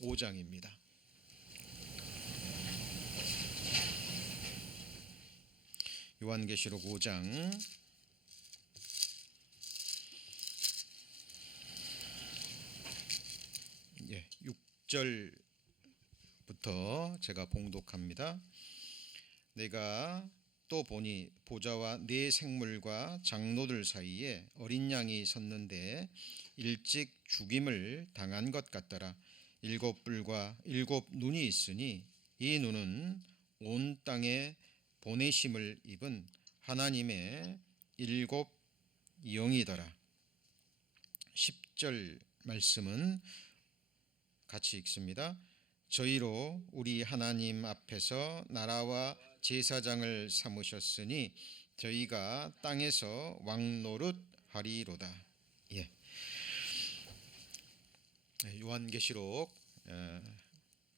5장입니다. 요한계시록 5장 6절부터 제가 봉독합니다. 내가 또 보니 보좌와 네 생물과 장로들 사이에 어린 양이 섰는데 일찍 죽임을 당한 것 같더라. 7뿔과 7눈이 있으니 이 눈은 온 땅에 보내심을 입은 하나님의 7 영이더라. 10절 말씀은 같이 읽습니다. 저희로 우리 하나님 앞에서 나라와 제사장을 삼으셨으니 저희가 땅에서 왕노릇 하리로다. 요한계시록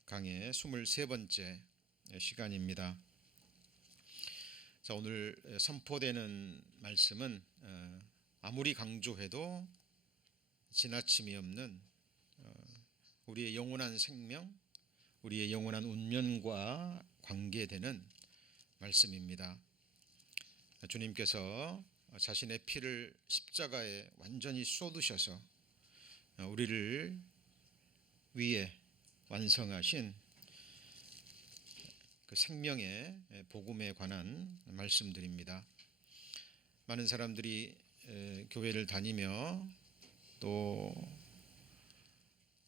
강의 23번째 시간입니다. 자, 오늘 선포되는 말씀은 아무리 강조해도 지나침이 없는 우리의 영원한 생명, 우리의 영원한 운명과 관계되는 말씀입니다. 주님께서 자신의 피를 십자가에 완전히 쏟으셔서 우리를 위해 완성하신 그 생명의 복음에 관한 말씀드립니다. 많은 사람들이 교회를 다니며 또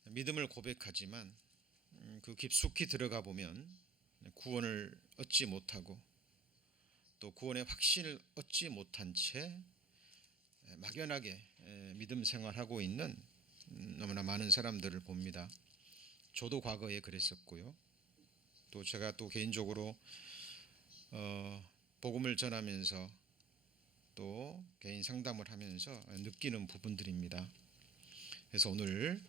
믿음을 고백하지만 그 깊숙이 들어가 보면 구원을 얻지 못하고 또 구원의 확신을 얻지 못한 채 막연하게 믿음 생활하고 있는 너무나 많은 사람들을 봅니다. 저도 과거에 그랬었고요. 또 제가 또 개인적으로 복음을 전하면서 또 개인 상담을 하면서 느끼는 부분들입니다. 그래서 오늘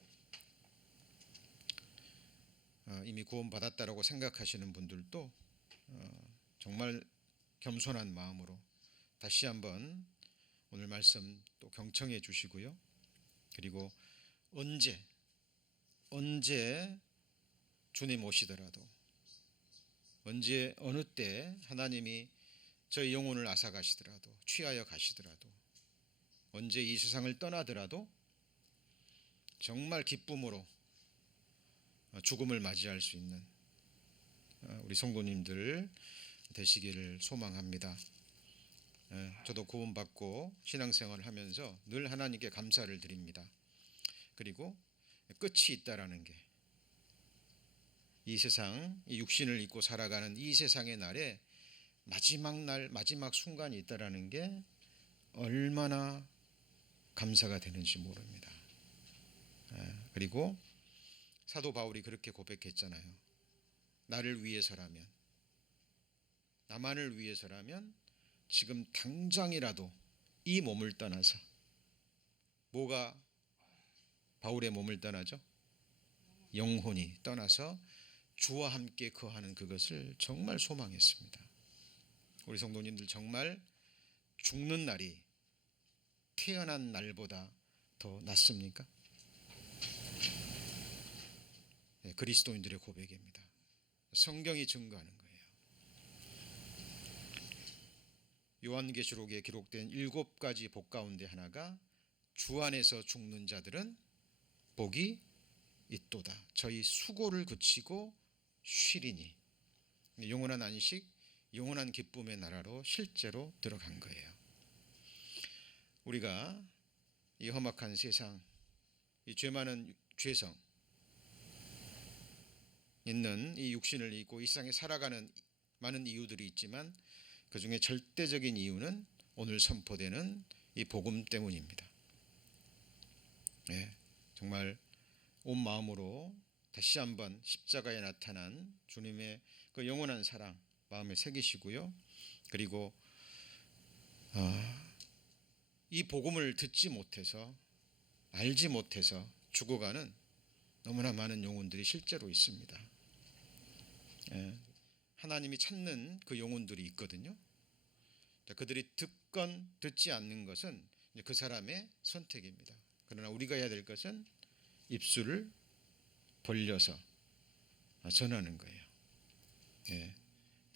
이미 구원받았다라고 생각하시는 분들도 정말 겸손한 마음으로 다시 한번 오늘 말씀 또 경청해 주시고요. 그리고 언제 주님 오시더라도, 언제 어느 때 하나님이 저희 영혼을 앗아가시더라도, 취하여 가시더라도, 언제 이 세상을 떠나더라도 정말 기쁨으로 죽음을 맞이할 수 있는 우리 성도님들 되시기를 소망합니다. 저도 구원받고 신앙생활을 하면서 늘 하나님께 감사를 드립니다. 그리고 끝이 있다라는 게, 이 세상, 이 육신을 입고 살아가는 이 세상의 날에 마지막 날, 마지막 순간이 있다라는 게 얼마나 감사가 되는지 모릅니다. 그리고 사도 바울이 그렇게 고백했잖아요. 나를 위해서라면, 나만을 위해서라면 지금 당장이라도 이 몸을 떠나서, 뭐가 바울의 몸을 떠나죠? 영혼이 떠나서 주와 함께 거하는 그것을 정말 소망했습니다. 우리 성도님들 정말 죽는 날이 태어난 날보다 더 낫습니까? 그리스도인들의 고백입니다. 성경이 증거하는 거예요. 요한계시록에 기록된 7가지 복 가운데 하나가 주 안에서 죽는 자들은 복이 있도다. 저희 수고를 그치고 쉬리니. 영원한 안식, 영원한 기쁨의 나라로 실제로 들어간 거예요. 우리가 이 험악한 세상, 이 죄 많은 죄성 있는 이 육신을 입고 이 세상에 살아가는 많은 이유들이 있지만 그 중에 절대적인 이유는 오늘 선포되는 이 복음 때문입니다. 정말 온 마음으로 다시 한번 십자가에 나타난 주님의 그 영원한 사랑 마음에 새기시고요. 그리고 이 복음을 듣지 못해서, 알지 못해서 죽어가는 너무나 많은 영혼들이 실제로 있습니다. 하나님이 찾는 그 영혼들이 있거든요. 그들이 듣건 듣지 않는 것은 그 사람의 선택입니다. 그러나 우리가 해야 될 것은 입술을 벌려서 전하는 거예요. 예.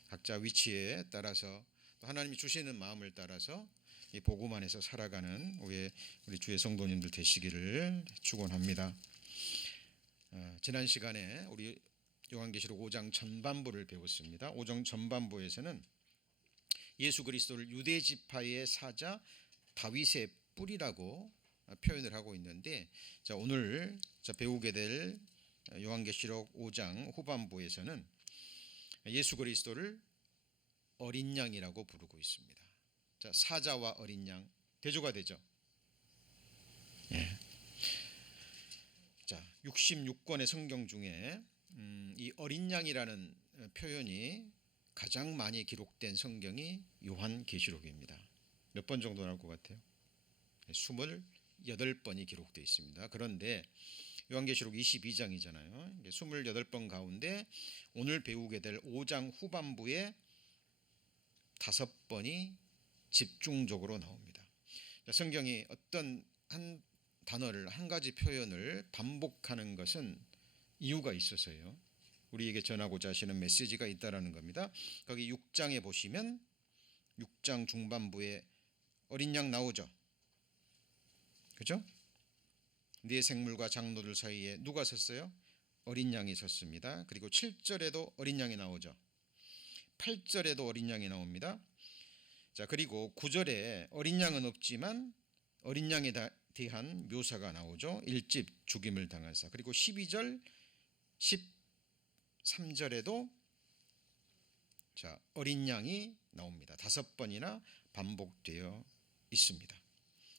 각자 위치에 따라서 또 하나님이 주시는 마음을 따라서 이 복음 안에서 살아가는 우리 주의 성도님들 되시기를 축원합니다. 지난 시간에 우리 요한계시록 5장 전반부를 배웠습니다. 5장 전반부에서는 예수 그리스도를 유대 지파의 사자 다윗의 뿌리라고 표현을 하고 있는데, 자, 오늘 배우게 될 요한계시록 5장 후반부에서는 예수 그리스도를 어린 양이라고 부르고 있습니다. 자, 사자와 어린 양 대조가 되죠. 예. 자, 66권의 성경 중에 이 어린 양이라는 표현이 가장 많이 기록된 성경이 요한계시록입니다. 몇 번 정도 나올 것 같아요? 28번이 기록되어 있습니다. 그런데 요한계시록 22장이잖아요. 28번 가운데 오늘 배우게 될 5장 후반부에 5번이 집중적으로 나옵니다. 성경이 어떤 한 단어를, 한 가지 표현을 반복하는 것은 이유가 있어서요. 우리에게 전하고자 하시는 메시지가 있다라는 겁니다. 거기 6장에 보시면 6장 중반부에 어린 양 나오죠. 그죠? 네 생물과 장로들 사이에 누가 섰어요? 어린 양이 섰습니다. 그리고 7절에도 어린 양이 나오죠. 8절에도 어린 양이 나옵니다. 자, 그리고 9절에 어린 양은 없지만 어린 양에 대한 묘사가 나오죠. 1집 죽임을 당한 사. 그리고 12절, 13절에도 자, 어린 양이 나옵니다. 5번이나 반복되어 있습니다.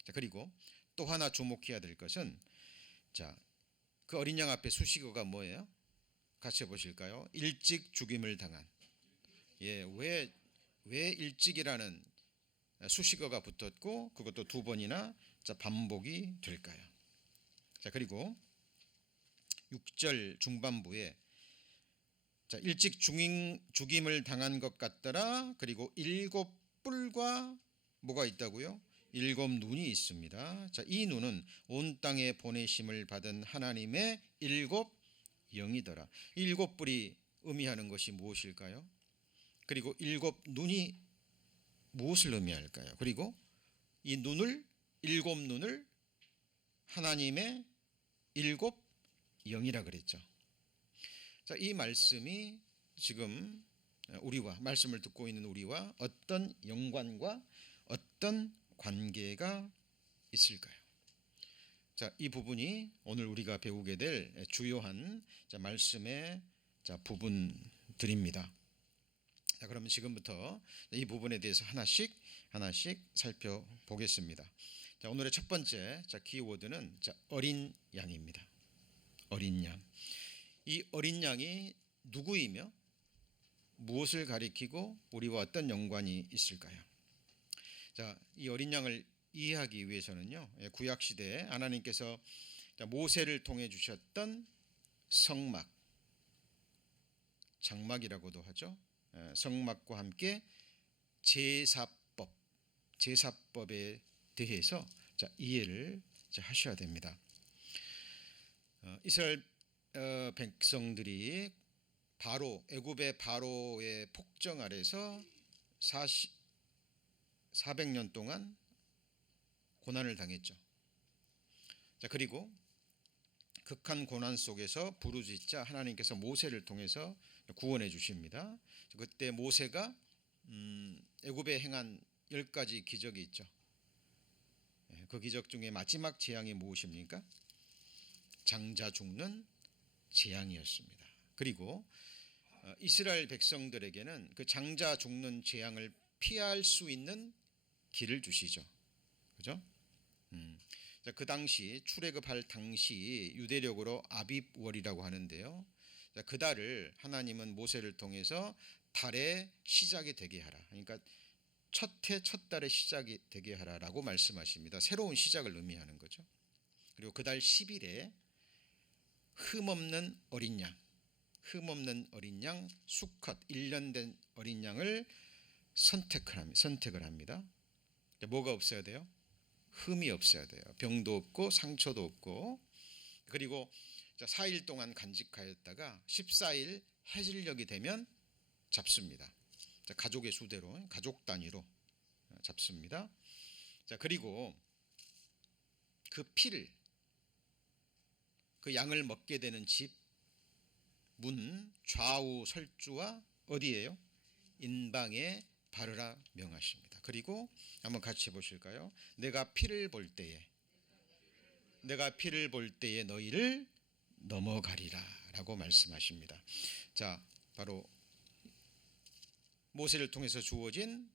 자, 그리고 또 하나 주목해야 될 것은, 자, 그 어린 양 앞에 수식어가 뭐예요? 같이 보실까요? 일찍 죽임을 당한. 예, 왜 일찍이라는 수식어가 붙었고 그것도 2번이나 반복이 될까요? 자, 그리고 6절 중반부에 자, 일찍 죽임을 당한 것 같더라. 그리고 7뿔과 뭐가 있다고요? 7눈이 있습니다. 자, 이 눈은 온 땅에 보내심을 받은 하나님의 7 영이더라. 7뿔이 의미하는 것이 무엇일까요? 그리고 7눈이 무엇을 의미할까요? 그리고 이 눈을, 7눈을 하나님의 7 영이라 그랬죠. 자, 이 말씀이 지금 우리와, 말씀을 듣고 있는 우리와 어떤 연관과 어떤 관계가 있을까요? 자, 이 부분이 오늘 우리가 배우게 될 주요한 말씀의 부분들입니다. 자, 그러면 지금부터 이 부분에 대해서 하나씩 살펴보겠습니다. 자, 오늘의 첫 번째 키워드는 어린 양입니다. 어린 양. 이 어린 양이 누구이며 무엇을 가리키고 우리와 어떤 연관이 있을까요? 자, 이 어린 양을 이해하기 위해서는요, 구약 시대에 하나님께서 모세를 통해 주셨던 성막, 장막이라고도 하죠. 성막과 함께 제사법에 대해서 이해를 하셔야 됩니다. 이스라엘 백성들이 애굽의 바로의 폭정 아래서 400년 동안 고난을 당했죠. 자, 그리고 극한 고난 속에서 부르짖자 하나님께서 모세를 통해서 구원해 주십니다. 그때 모세가 애굽에 행한 10가지 기적이 있죠. 그 기적 중에 마지막 재앙이 무엇입니까? 장자 죽는 재앙이었습니다. 그리고 이스라엘 백성들에게는 그 장자 죽는 재앙을 피할 수 있는 길을 주시죠. 그죠? 자, 그 당시 출애굽할 당시 유대력으로 아빕월이라고 하는데요. 자, 그 달을 하나님은 모세를 통해서 달의 시작이 되게 하라. 그러니까 첫 해 첫 달의 시작이 되게 하라라고 말씀하십니다. 새로운 시작을 의미하는 거죠. 그리고 그 달 10일에 흠없는 어린 양 수컷 1년 된 어린 양을 선택을 합니다. 뭐가 없어야 돼요? 흠이 없어야 돼요. 병도 없고 상처도 없고. 그리고 4일 동안 간직하였다가 14일 해질녘이 되면 잡습니다. 가족의 수대로, 가족 단위로 잡습니다. 그리고 그 피를, 그 양을 먹게 되는 집 문 좌우 설주와 어디예요? 인방에 바르라 명하십니다. 그리고 한번 같이 보실까요? 내가 피를 볼 때에 너희를 넘어가리라 라고 말씀하십니다. 자, 바로 모세를 통해서 주어진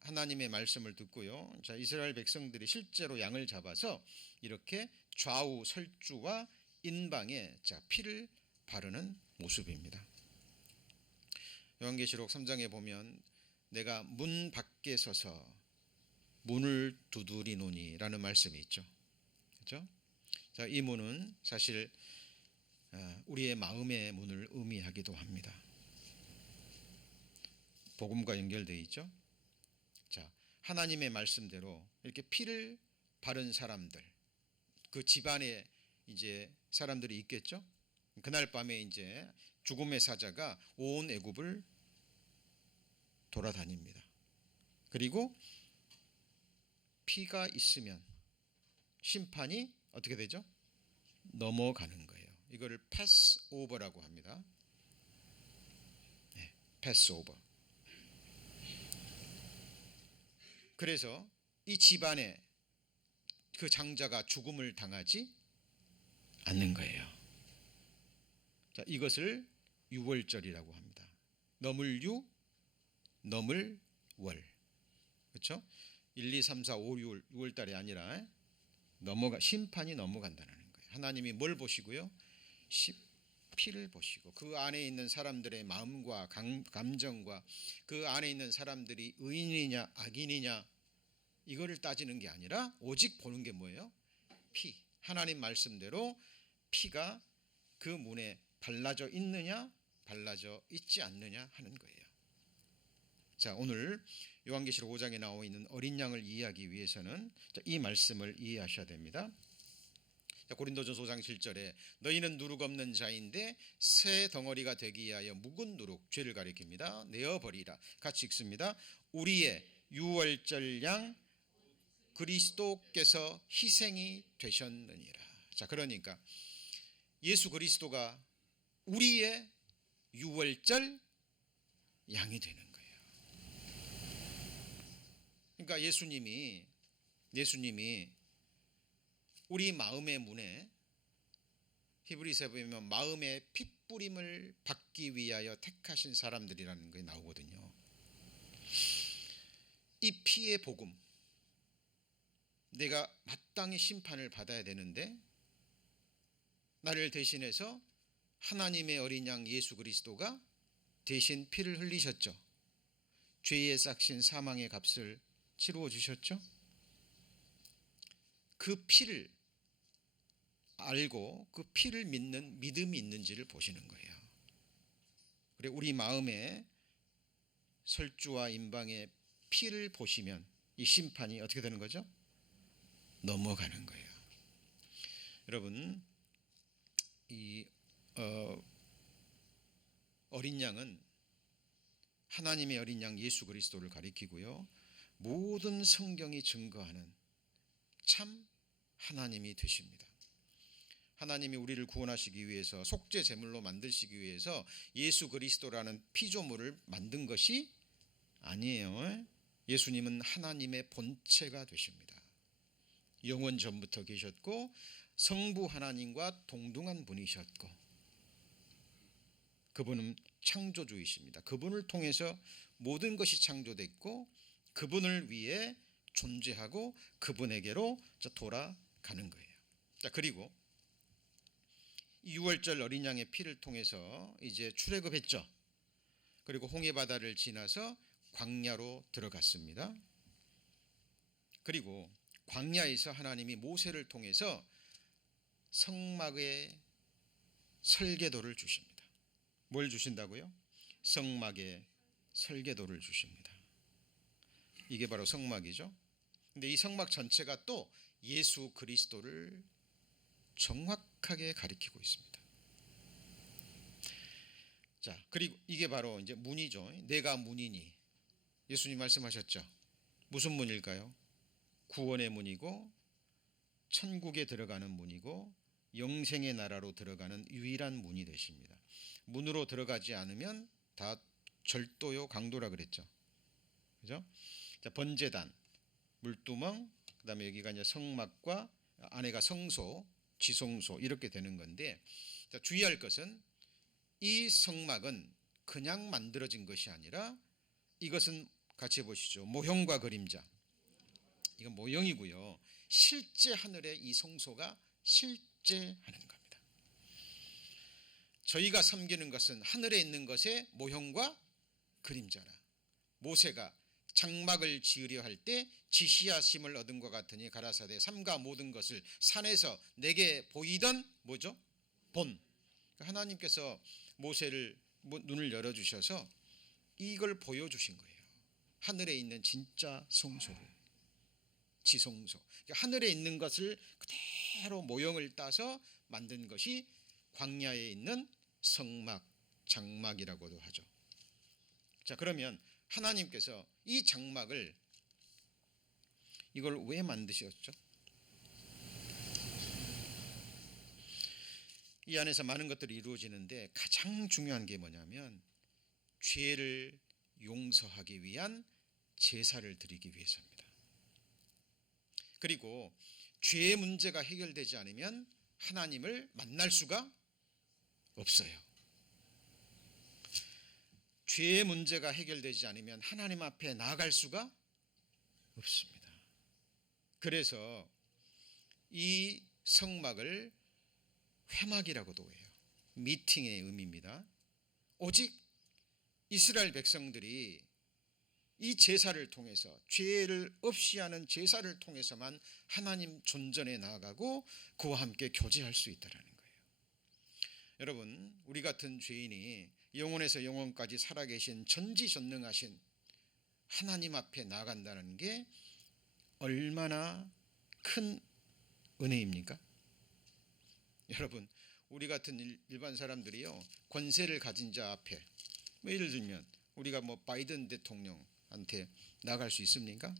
하나님의 말씀을 듣고요. 자, 이스라엘 백성들이 실제로 양을 잡아서 이렇게 좌우 설주와 인방에 피를 바르는 모습입니다. 요한계시록 3장에 보면 내가 문 밖에 서서 문을 두드리노니라는 말씀이 있죠. 그렇죠? 자, 이 문은 사실 우리의 마음의 문을 의미하기도 합니다. 복음과 연결되어 있죠. 자, 하나님의 말씀대로 이렇게 피를 바른 사람들, 그 집안에 이제 사람들이 있겠죠. 그날 밤에 이제 죽음의 사자가 온 애굽을 돌아다닙니다. 그리고 피가 있으면 심판이 어떻게 되죠? 넘어가는 거예요. 이거를 패스오버라고 합니다. 네, 패스오버. 그래서 이 집안에 그 장자가 죽음을 당하지 않는 거예요. 자, 이것을 유월절이라고 합니다. 넘을 유, 넘을 월. 그렇죠? 1, 2, 3, 4, 5, 6월 달이 아니라 심판이 넘어간다는 거예요. 하나님이 뭘 보시고요? 피를 보시고 그 안에 있는 사람들의 마음과 감정과 그 안에 있는 사람들이 의인이냐 악인이냐 이거를 따지는 게 아니라 오직 보는 게 뭐예요? 피. 하나님 말씀대로 피가 그 문에 발라져 있느냐 발라져 있지 않느냐 하는 거예요. 자, 오늘 요한계시록 5장에 나와 있는 어린 양을 이해하기 위해서는 이 말씀을 이해하셔야 됩니다. 자, 고린도전서 5장 7절에 너희는 누룩 없는 자인데 새 덩어리가 되기 위하여 묵은 누룩 죄를 가리킵니다. 내어버리라. 같이 읽습니다. 우리의 유월절 양 그리스도께서 희생이 되셨느니라. 자, 그러니까 예수 그리스도가 우리의 유월절 양이 되는 거예요. 그러니까 예수님이 우리 마음의 문에 히브리서에 보면 마음의 핏뿌림을 받기 위하여 택하신 사람들이라는 게 나오거든요. 이 피의 복음, 내가 마땅히 심판을 받아야 되는데 나를 대신해서 하나님의 어린 양 예수 그리스도가 대신 피를 흘리셨죠. 죄의 싹신 사망의 값을 치루어 주셨죠. 그 피를 알고 그 피를 믿는 믿음이 있는지를 보시는 거예요. 그래, 우리 마음에 설주와 인방의 피를 보시면 이 심판이 어떻게 되는 거죠? 넘어가는 거예요. 여러분, 이 어린 양은 하나님의 어린 양 예수 그리스도를 가리키고요. 모든 성경이 증거하는 참 하나님이 되십니다. 하나님이 우리를 구원하시기 위해서 속죄 제물로 만드시기 위해서 예수 그리스도라는 피조물을 만든 것이 아니에요. 예수님은 하나님의 본체가 되십니다. 영원 전부터 계셨고 성부 하나님과 동등한 분이셨고 그분은 창조주이십니다. 그분을 통해서 모든 것이 창조됐고 그분을 위해 존재하고 그분에게로 돌아가는 거예요. 자, 그리고 유월절 어린 양의 피를 통해서 이제 출애굽했죠. 그리고 홍해 바다를 지나서 광야로 들어갔습니다. 그리고 광야에서 하나님이 모세를 통해서 성막의 설계도를 주십니다. 뭘 주신다고요? 성막의 설계도를 주십니다. 이게 바로 성막이죠. 근데 이 성막 전체가 또 예수 그리스도를 정확하게 가리키고 있습니다. 자, 그리고 이게 바로 이제 문이죠. 내가 문이니. 예수님 말씀하셨죠. 무슨 문일까요? 구원의 문이고 천국에 들어가는 문이고 영생의 나라로 들어가는 유일한 문이 되십니다. 문으로 들어가지 않으면 다 절도요 강도라 그랬죠. 그죠? 자, 번제단, 물두멍, 그다음에 여기가 이제 성막과 안에가 성소, 지성소 이렇게 되는 건데, 자, 주의할 것은 이 성막은 그냥 만들어진 것이 아니라 이것은 같이 보시죠. 모형과 그림자. 이건 모형이고요. 실제 하늘의 이 성소가 실제하는 겁니다. 저희가 섬기는 것은 하늘에 있는 것의 모형과 그림자라. 모세가 장막을 지으려 할 때 지시하심을 얻은 것 같으니 가라사대 삼가 모든 것을 산에서 내게 보이던 뭐죠? 본. 하나님께서 모세를 눈을 열어주셔서 이걸 보여주신 거예요. 하늘에 있는 진짜 성소를, 지성소. 그러니까 하늘에 있는 것을 그대로 모형을 따서 만든 것이 광야에 있는 성막, 장막이라고도 하죠. 자, 그러면 하나님께서 이 장막을 이걸 왜 만드셨죠? 이 안에서 많은 것들이 이루어지는데 가장 중요한 게 뭐냐면 죄를 용서하기 위한 제사를 드리기 위해서입니다. 그리고 죄의 문제가 해결되지 않으면 하나님을 만날 수가 없어요. 죄의 문제가 해결되지 않으면 하나님 앞에 나아갈 수가 없습니다. 그래서 이 성막을 회막이라고도 해요. 미팅의 의미입니다. 오직 이스라엘 백성들이 이 제사를 통해서, 죄를 없이 하는 제사를 통해서만 하나님 존전에 나아가고 그와 함께 교제할 수 있다는 거예요. 여러분, 우리 같은 죄인이 영원에서 영원까지 살아계신 전지전능하신 하나님 앞에 나아간다는 게 얼마나 큰 은혜입니까? 여러분, 우리 같은 일반 사람들이요, 권세를 가진 자 앞에, 예를 들면 우리가 바이든 대통령한테 나갈 수 있습니까?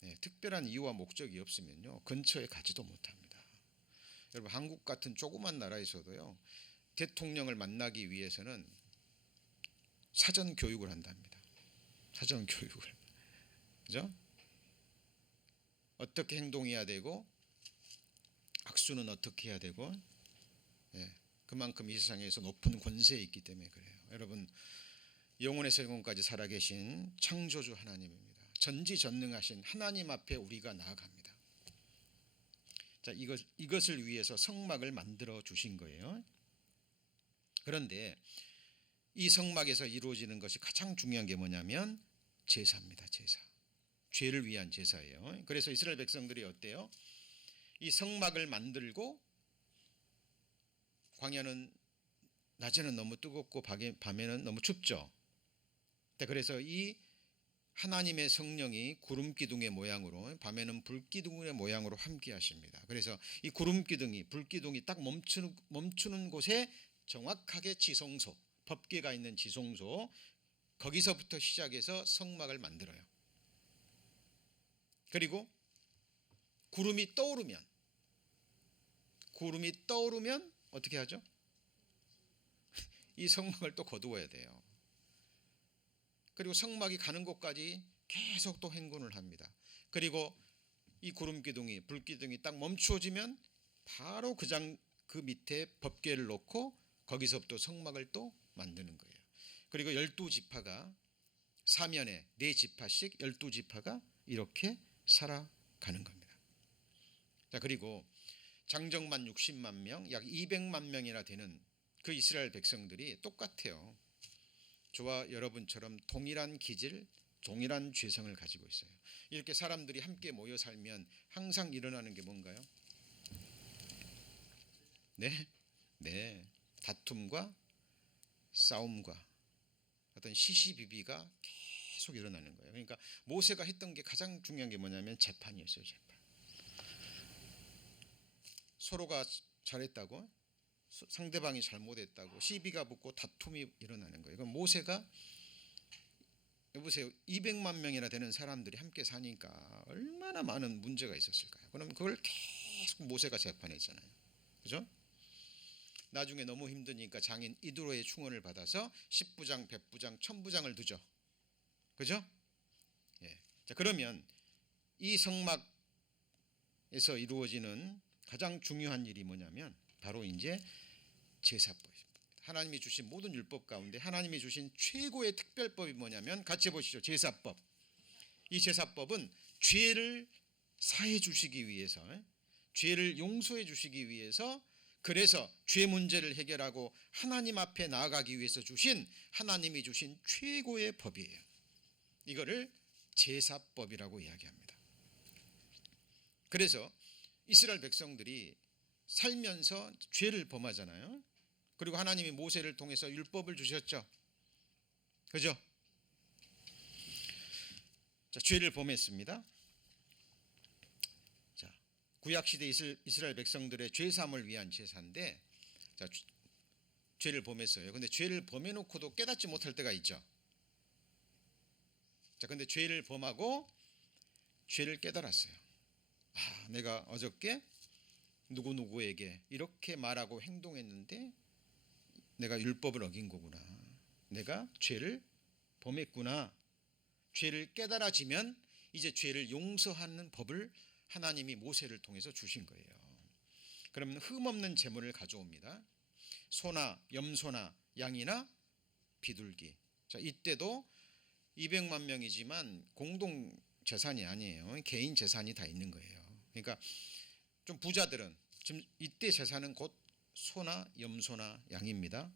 네, 특별한 이유와 목적이 없으면요 근처에 가지도 못합니다. 여러분, 한국 같은 조그만 나라에서도요 대통령을 만나기 위해서는 사전 교육을 한답니다. 사전 교육을, 그죠? 어떻게 행동해야 되고 악수는 어떻게 해야 되고, 그만큼 이 세상에서 높은 권세에 있기 때문에 그래요. 여러분, 영원에서 영원까지 살아계신 창조주 하나님입니다. 전지전능하신 하나님 앞에 우리가 나아갑니다. 자, 이것을 위해서 성막을 만들어 주신 거예요. 그런데 이 성막에서 이루어지는 것이 가장 중요한 게 뭐냐면 제사입니다. 제사. 죄를 위한 제사예요. 그래서 이스라엘 백성들이 어때요? 이 성막을 만들고, 광야는 낮에는 너무 뜨겁고 밤에는 너무 춥죠. 그래서 이 하나님의 성령이 구름 기둥의 모양으로, 밤에는 불 기둥의 모양으로 함께 하십니다. 그래서 이 구름 기둥이, 불 기둥이 딱 멈추는 곳에 정확하게 지성소, 법궤가 있는 지성소, 거기서부터 시작해서 성막을 만들어요. 그리고 구름이 떠오르면 어떻게 하죠? 이 성막을 또 거두어야 돼요. 그리고 성막이 가는 곳까지 계속 또 행군을 합니다. 그리고 이 구름 기둥이, 불 기둥이 딱 멈추어지면 바로 그 밑에 법궤를 놓고 거기서부터 성막을 또 만드는 거예요. 그리고 12지파가 사면에 4지파씩 12지파가 이렇게 살아가는 겁니다. 자, 그리고 장정만 60만 명, 약 200만 명이나 되는 그 이스라엘 백성들이 똑같아요. 저와 여러분처럼 동일한 기질, 동일한 죄성을 가지고 있어요. 이렇게 사람들이 함께 모여 살면 항상 일어나는 게 뭔가요? 네, 다툼과 싸움과 어떤 시시비비가 계속 일어나는 거예요. 그러니까 모세가 했던 게 가장 중요한 게 뭐냐면 재판이었어요. 재판. 서로가 잘했다고, 상대방이 잘못했다고 시비가 붙고 다툼이 일어나는 거예요. 그럼 모세가, 여보세요, 200만 명이나 되는 사람들이 함께 사니까 얼마나 많은 문제가 있었을까요? 그럼 그걸 계속 모세가 재판했잖아요. 그죠? 나중에 너무 힘드니까 장인 이드로의 충원을 받아서 10부장, 100부장, 1000부장을 두죠. 그죠? 예. 자, 그러면 이 성막에서 이루어지는 가장 중요한 일이 뭐냐면 바로 이제 제사법입니다. 하나님이 주신 모든 율법 가운데 하나님이 주신 최고의 특별법이 뭐냐면 같이 보시죠. 제사법. 이 제사법은 죄를 사해 주시기 위해서, 죄를 용서해 주시기 위해서, 그래서 죄 문제를 해결하고 하나님 앞에 나아가기 위해서 주신, 하나님이 주신 최고의 법이에요. 이거를 제사법이라고 이야기합니다. 그래서 이스라엘 백성들이 살면서 죄를 범하잖아요. 그리고 하나님이 모세를 통해서 율법을 주셨죠. 그죠? 자, 죄를 범했습니다. 자, 구약 시대 이스라엘 백성들의 죄 사함을 위한 제사인데, 자, 죄를 범했어요. 근데 죄를 범해 놓고도 깨닫지 못할 때가 있죠. 자, 근데 죄를 범하고 죄를 깨달았어요. 아, 내가 어저께 누구누구에게 이렇게 말하고 행동했는데 내가 율법을 어긴 거구나. 내가 죄를 범했구나. 죄를 깨달아지면 이제 죄를 용서하는 법을 하나님이 모세를 통해서 주신 거예요. 그러면 흠없는 제물을 가져옵니다. 소나 염소나 양이나 비둘기. 자, 이때도 200만 명이지만 공동 재산이 아니에요. 개인 재산이 다 있는 거예요. 그러니까 좀 부자들은 지금 이때 재산은 곧 소나 염소나 양입니다.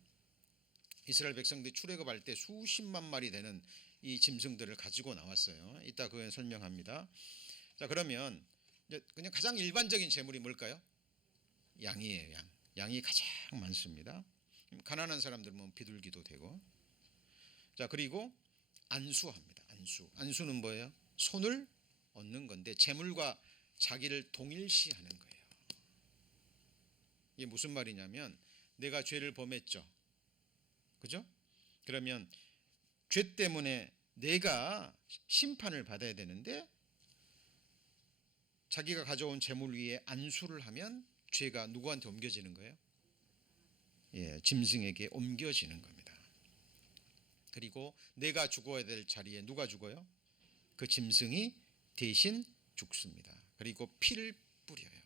이스라엘 백성들이 출애굽할 때 수십만 마리 되는 이 짐승들을 가지고 나왔어요. 이따 그건 설명합니다. 자, 그러면 이제 그냥 가장 일반적인 재물이 뭘까요? 양이에요. 양. 양이 가장 많습니다. 가난한 사람들은 비둘기도 되고. 자, 그리고 안수합니다. 안수. 안수는 뭐예요? 손을 얻는 건데 재물과 자기를 동일시하는 거예요. 이게 무슨 말이냐면 내가 죄를 범했죠. 그죠? 그러면 죄 때문에 내가 심판을 받아야 되는데 자기가 가져온 재물 위에 안수를 하면 죄가 누구한테 옮겨지는 거예요? 예, 짐승에게 옮겨지는 겁니다. 그리고 내가 죽어야 될 자리에 누가 죽어요? 그 짐승이 대신 죽습니다. 그리고 피를 뿌려요.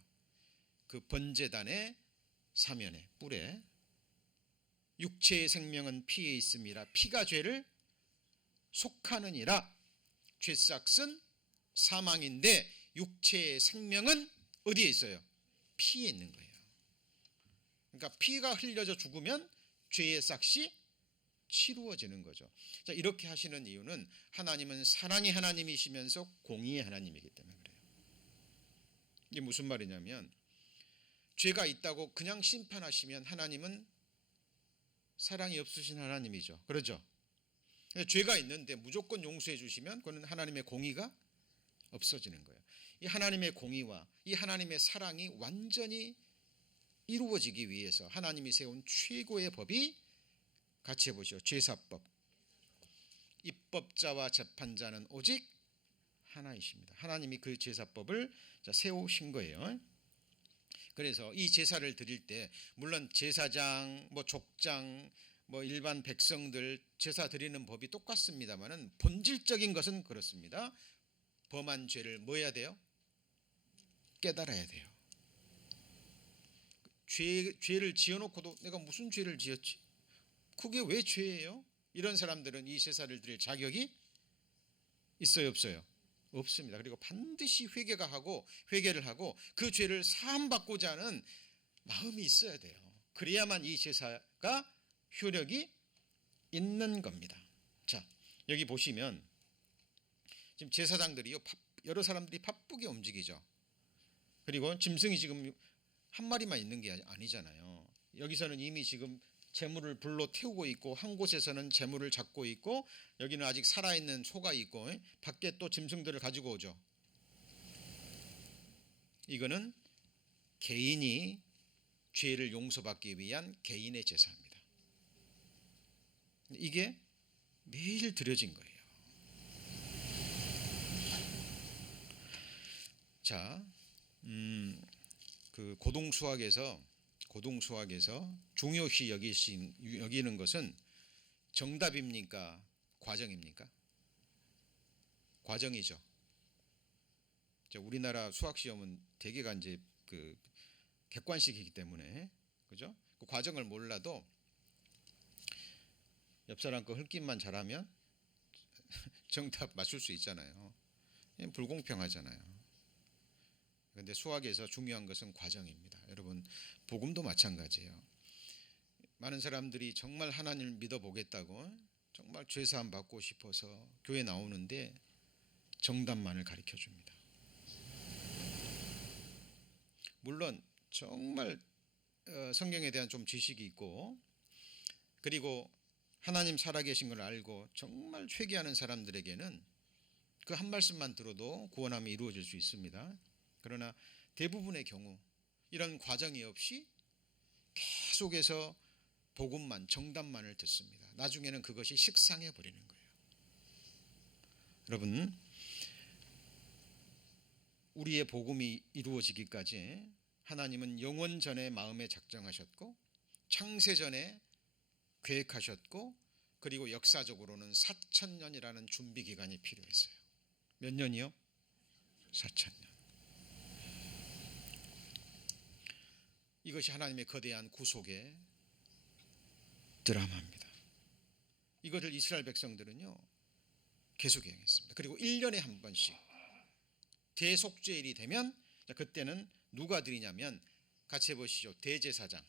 그 번제단의 사면에, 뿔에. 육체의 생명은 피에 있음이라 피가 죄를 속하느니라. 죄삭은 사망인데 육체의 생명은 어디에 있어요? 피에 있는 거예요. 그러니까 피가 흘려져 죽으면 죄의 삭이 치루어지는 거죠. 자, 이렇게 하시는 이유는 하나님은 사랑의 하나님이시면서 공의의 하나님이기 때문에 그래요. 이게 무슨 말이냐면 죄가 있다고 그냥 심판하시면 하나님은 사랑이 없으신 하나님이죠. 그렇죠? 죄가 있는데 무조건 용서해 주시면 그건 하나님의 공의가 없어지는 거예요. 이 하나님의 공의와 이 하나님의 사랑이 완전히 이루어지기 위해서 하나님이 세운 최고의 법이, 같이 해보시죠. 제사법. 입법자와 재판자는 오직 하나이십니다. 하나님이 그 제사법을 세우신 거예요. 그래서 이 제사를 드릴 때 물론 제사장, 족장, 일반 백성들 제사 드리는 법이 똑같습니다만은 본질적인 것은 그렇습니다. 범한 죄를 뭐 해야 돼요? 깨달아야 돼요. 죄를 지어놓고도 내가 무슨 죄를 지었지? 그게 왜 죄예요? 이런 사람들은 이 제사를 드릴 자격이 있어요, 없어요? 없습니다. 그리고 반드시 회개를 하고 그 죄를 사함받고자 하는 마음이 있어야 돼요. 그래야만 이 제사가 효력이 있는 겁니다. 자, 여기 보시면 지금 제사장들이요, 여러 사람들이 바쁘게 움직이죠. 그리고 짐승이 지금 한 마리만 있는 게 아니잖아요. 여기서는 이미 지금 재물을 불로 태우고 있고, 한 곳에서는 재물을 잡고 있고, 여기는 아직 살아있는 소가 있고, 밖에 또 짐승들을 가지고 오죠. 이거는 개인이 죄를 용서받기 위한 개인의 제사입니다. 이게 매일 드려진 거예요. 자, 그 고동수학에서 중요시 여기는 것은 정답입니까? 과정입니까? 과정이죠. 우리나라 수학 시험은 대개가 이제 그 객관식이기 때문에, 그죠? 그 과정을 몰라도 옆 사람 거 흘김만 잘하면 정답 맞출 수 있잖아요. 불공평하잖아요. 그런데 수학에서 중요한 것은 과정입니다. 여러분, 복음도 마찬가지예요. 많은 사람들이 정말 하나님을 믿어보겠다고, 정말 죄사함 받고 싶어서 교회 나오는데 정답만을 가르쳐 줍니다. 물론 정말 성경에 대한 좀 지식이 있고, 그리고 하나님 살아계신 걸 알고 정말 회개하는 사람들에게는 그 한 말씀만 들어도 구원함이 이루어질 수 있습니다. 그러나 대부분의 경우 이런 과정이 없이 계속해서 복음만, 정답만을 듣습니다. 나중에는 그것이 식상해 버리는 거예요. 여러분, 우리의 복음이 이루어지기까지 하나님은 영원 전에 마음에 작정하셨고, 창세 전에 계획하셨고, 그리고 역사적으로는 4,000년이라는 준비 기간이 필요했어요. 몇 년이요? 4,000년. 이것이 하나님의 거대한 구속의 드라마입니다. 이것을 이스라엘 백성들은요 계속 행했습니다. 그리고 1년에 한 번씩 대속죄일이 되면, 그때는 누가 드리냐면, 같이 해보시죠. 대제사장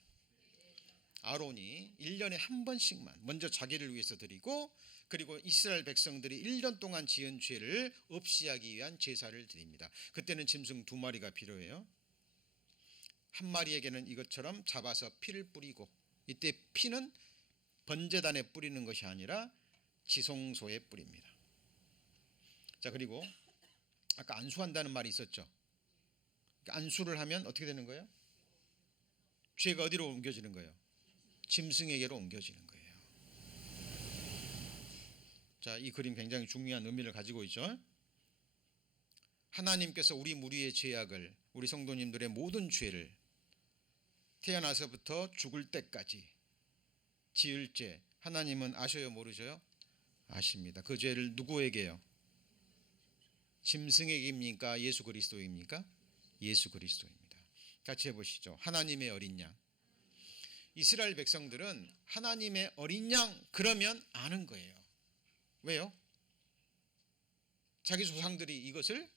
아론이 1년에 한 번씩만 먼저 자기를 위해서 드리고, 그리고 이스라엘 백성들이 1년 동안 지은 죄를 없이 하기 위한 제사를 드립니다. 그때는 짐승 2마리가 필요해요. 한 마리에게는 이것처럼 잡아서 피를 뿌리고, 이때 피는 번제단에 뿌리는 것이 아니라 지성소에 뿌립니다. 자, 그리고 아까 안수한다는 말이 있었죠. 안수를 하면 어떻게 되는 거예요? 죄가 어디로 옮겨지는 거예요? 짐승에게로 옮겨지는 거예요. 자, 이 그림 굉장히 중요한 의미를 가지고 있죠. 하나님께서 우리 무리의 죄악을, 우리 성도님들의 모든 죄를 태어나서부터 죽을 때까지 지을 죄, 하나님은 아셔요, 모르셔요? 아십니다. 그 죄를 누구에게요? 짐승에게입니까? 예수 그리스도입니까? 예수 그리스도입니다. 같이 해보시죠. 하나님의 어린 양. 이스라엘 백성들은 하나님의 어린 양 그러면 아는 거예요. 왜요? 자기 조상들이 이것을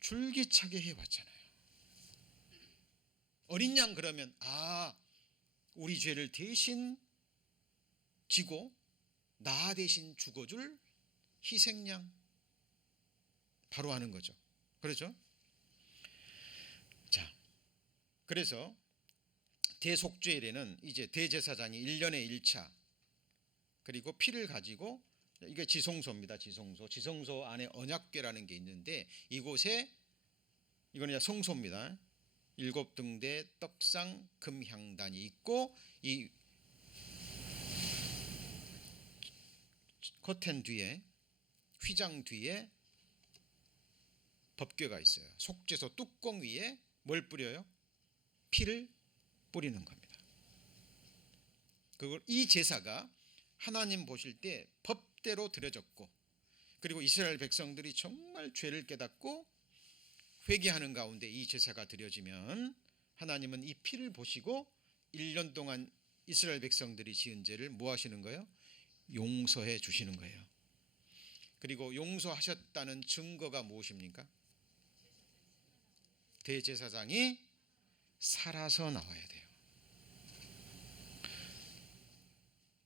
줄기차게 해왔잖아요. 어린 양 그러면 우리 죄를 대신 지고 나 대신 죽어줄 희생양, 바로 아는 거죠. 그렇죠? 자, 그래서 대속죄일에는 이제 대제사장이 1년에 1차, 그리고 피를 가지고, 이게 지성소입니다. 지성소 안에 언약궤라는 게 있는데, 이곳에, 이거는 성소입니다. 7등대 떡상 금향단이 있고, 이 커튼 뒤에, 휘장 뒤에 법궤가 있어요. 속죄소 뚜껑 위에 뭘 뿌려요? 피를 뿌리는 겁니다. 그걸, 이 제사가 하나님 보실 때 법대로 드려졌고, 그리고 이스라엘 백성들이 정말 죄를 깨닫고 회개하는 가운데 이 제사가 드려지면, 하나님은 이 피를 보시고 1년 동안 이스라엘 백성들이 지은 죄를 뭐 하시는 거예요? 용서해 주시는 거예요. 그리고 용서하셨다는 증거가 무엇입니까? 대제사장이 살아서 나와야 돼요.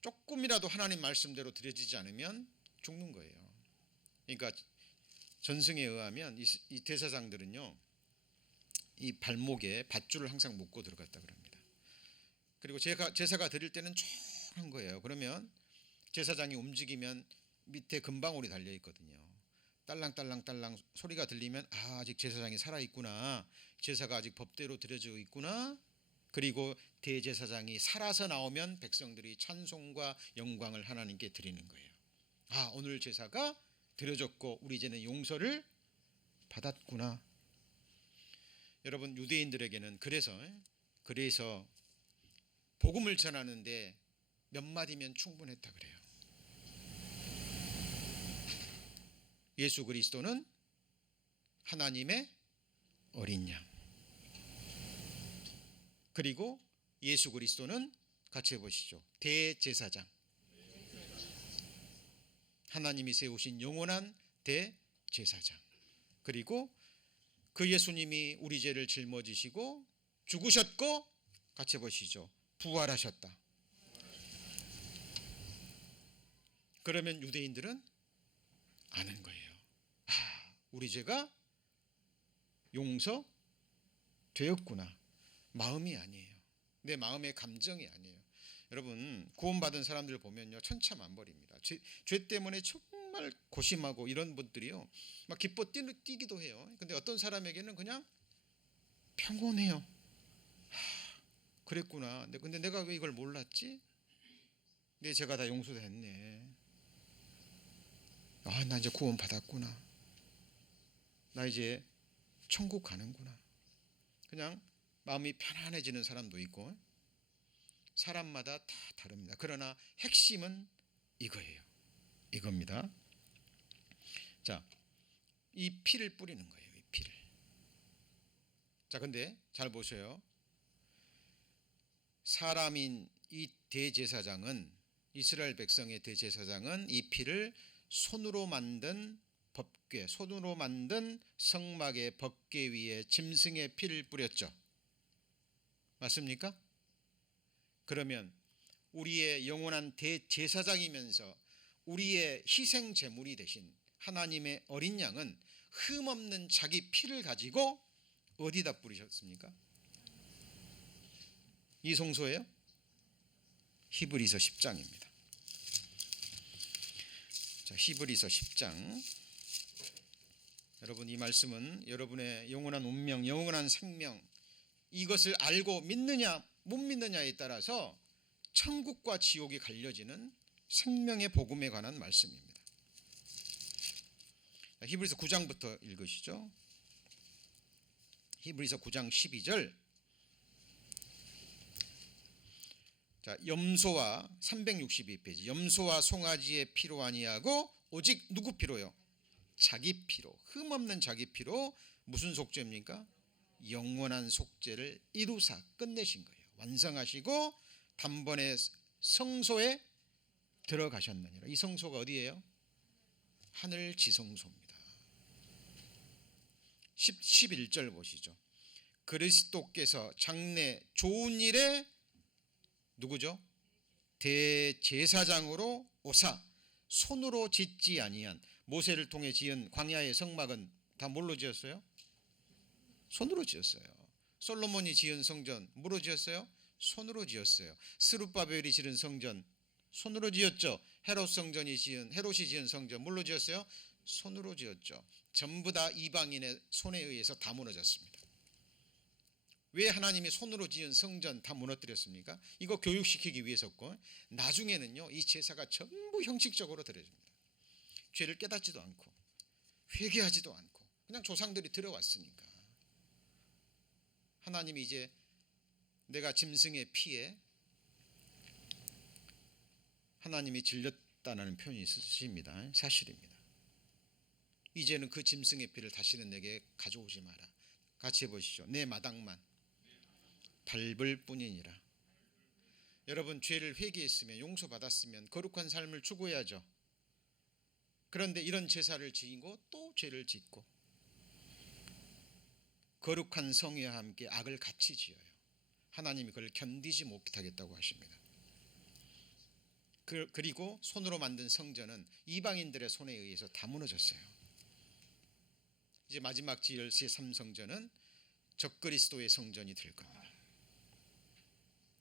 조금이라도 하나님 말씀대로 드려지지 않으면 죽는 거예요. 그러니까 전승에 의하면 이 대제사장들은요, 이 발목에 밧줄을 항상 묶고 들어갔다 그럽니다. 그리고 제사가 드릴 때는 조용한 거예요. 그러면 제사장이 움직이면 밑에 금방울이 달려 있거든요. 딸랑딸랑딸랑 소리가 들리면 아직 제사장이 살아있구나, 제사가 아직 법대로 드려지고 있구나. 그리고 대제사장이 살아서 나오면 백성들이 찬송과 영광을 하나님께 드리는 거예요. 오늘 제사가 드려졌고 우리 이제는 용서를 받았구나. 여러분, 유대인들에게는 그래서 복음을 전하는데 몇 마디면 충분했다 그래요. 예수 그리스도는 하나님의 어린 양, 그리고 예수 그리스도는 같이 해보시죠. 대제사장, 하나님이 세우신 영원한 대제사장, 그리고 그 예수님이 우리 죄를 짊어지시고 죽으셨고 같이 해보시죠. 부활하셨다. 그러면 유대인들은 아는 거예요. 우리 죄가 용서되었구나. 마음이 아니에요. 내 마음의 감정이 아니에요. 여러분, 구원받은 사람들 보면요, 천차만별입니다. 죄 때문에 정말 고심하고 이런 분들이요, 막 기뻐 뛰기도 해요. 근데 어떤 사람에게는 그냥 평온해요. 그랬구나. 근데 내가 왜 이걸 몰랐지? 내 죄가 다 용서됐네. 나 이제 구원 받았구나. 나 이제 천국 가는구나. 그냥 마음이 편안해지는 사람도 있고, 사람마다 다 다릅니다. 그러나 핵심은 이거예요. 이겁니다. 자, 이 피를 뿌리는 거예요. 이 피를. 자, 근데 잘 보셔요. 사람인 이 대제사장은, 이스라엘 백성의 대제사장은 이 피를 손으로 만든 법궤, 손으로 만든 성막의 법궤 위에 짐승의 피를 뿌렸죠. 맞습니까? 그러면 우리의 영원한 대제사장이면서 우리의 희생 제물이 되신 하나님의 어린 양은 흠없는 자기 피를 가지고 어디다 뿌리셨습니까? 이 성소예요? 히브리서 10장입니다. 자, 히브리서 10장. 여러분, 이 말씀은 여러분의 영원한 운명, 영원한 생명, 이것을 알고 믿느냐 못 믿느냐에 따라서 천국과 지옥이 갈려지는 생명의 복음에 관한 말씀입니다. 히브리서 9장부터 읽으시죠. 히브리서 9장 12절. 자, 염소와 362페이지. 염소와 송아지의 피로 아니하고 오직 누구 피로요? 자기 피로, 흠없는 자기 피로. 무슨 속죄입니까? 영원한 속죄를 이루사 끝내신 거예요. 완성하시고 단번에 성소에 들어가셨느니라. 이 성소가 어디예요? 하늘 지성소입니다. 11절 보시죠. 그리스도께서 장래 좋은 일에 누구죠? 대제사장으로 오사 손으로 짓지 아니한, 모세를 통해 지은 광야의 성막은 다 뭘로 지었어요? 손으로 지었어요. 솔로몬이 지은 성전 뭐로 지었어요? 손으로 지었어요. 스룹바벨이 지은 성전 손으로 지었죠. 헤롯이 지은 성전 뭘로 지었어요? 손으로 지었죠. 전부 다 이방인의 손에 의해서 다 무너졌습니다. 왜 하나님이 손으로 지은 성전 다 무너뜨렸습니까? 이거 교육시키기 위해서고, 나중에는요 이 제사가 전부 형식적으로 드려집니다. 죄를 깨닫지도 않고 회개하지도 않고 그냥 조상들이 들어왔으니까, 하나님이 이제 내가 짐승의 피에 하나님이 질렸다는 표현이 쓰십니다. 사실입니다. 이제는 그 짐승의 피를 다시는 내게 가져오지 마라. 같이 해보시죠. 내 마당만 밟을 뿐이니라. 여러분, 죄를 회개했으면, 용서받았으면 거룩한 삶을 추구해야죠. 그런데 이런 제사를 지고 또 죄를 짓고 거룩한 성회와 함께 악을 같이 지어요. 하나님이 그걸 견디지 못하겠다고 하십니다. 그리고 손으로 만든 성전은 이방인들의 손에 의해서 다 무너졌어요. 이제 마지막 지을 제3성전은 적그리스도의 성전이 될 겁니다.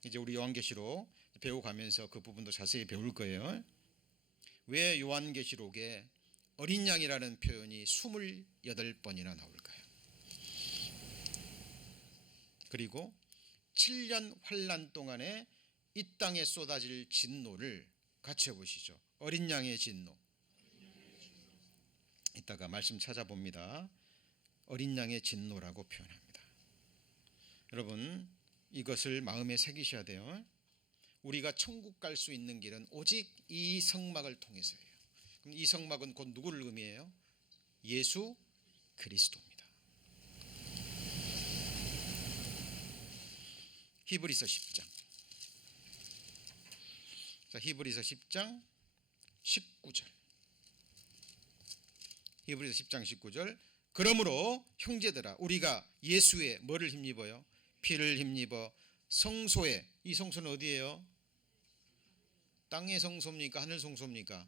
이제 우리 요한계시록 배워가면서 그 부분도 자세히 배울 거예요. 왜 요한계시록에 어린 양이라는 표현이 28번이나 나올까요? 그리고 7년 환난 동안에 이 땅에 쏟아질 진노를 같이 해보시죠. 어린 양의 진노. 이따가 말씀 찾아봅니다. 어린 양의 진노라고 표현합니다. 여러분, 이것을 마음에 새기셔야 돼요. 우리가 천국 갈 수 있는 길은 오직 이 성막을 통해서예요. 그럼 이 성막은 곧 누구를 의미해요? 예수 그리스도입니다. 히브리서 10장. 자, 히브리서 10장 19절. 히브리서 10장 19절. 그러므로 형제들아, 우리가 예수의 뭐를 힘입어요? 피를 힘입어 성소에, 이 성소는 어디예요? 땅의 성소입니까? 하늘 성소입니까?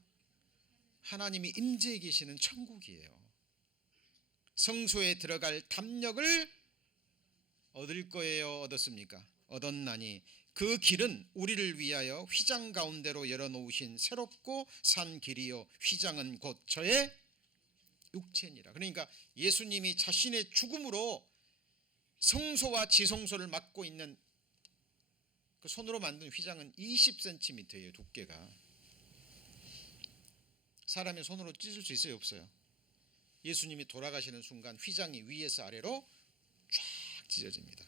하나님이 임재해 계시는 천국이에요. 성소에 들어갈 담력을 얻을 거예요? 얻었습니까? 얻었나니 그 길은 우리를 위하여 휘장 가운데로 열어놓으신 새롭고 산 길이요 휘장은 곧 저의 육체니라. 그러니까 예수님이 자신의 죽음으로 성소와 지성소를 막고 있는 그 손으로 만든 휘장은 20cm예요. 두께가. 사람의 손으로 찢을 수 있어요? 없어요? 예수님이 돌아가시는 순간 휘장이 위에서 아래로 쫙 찢어집니다.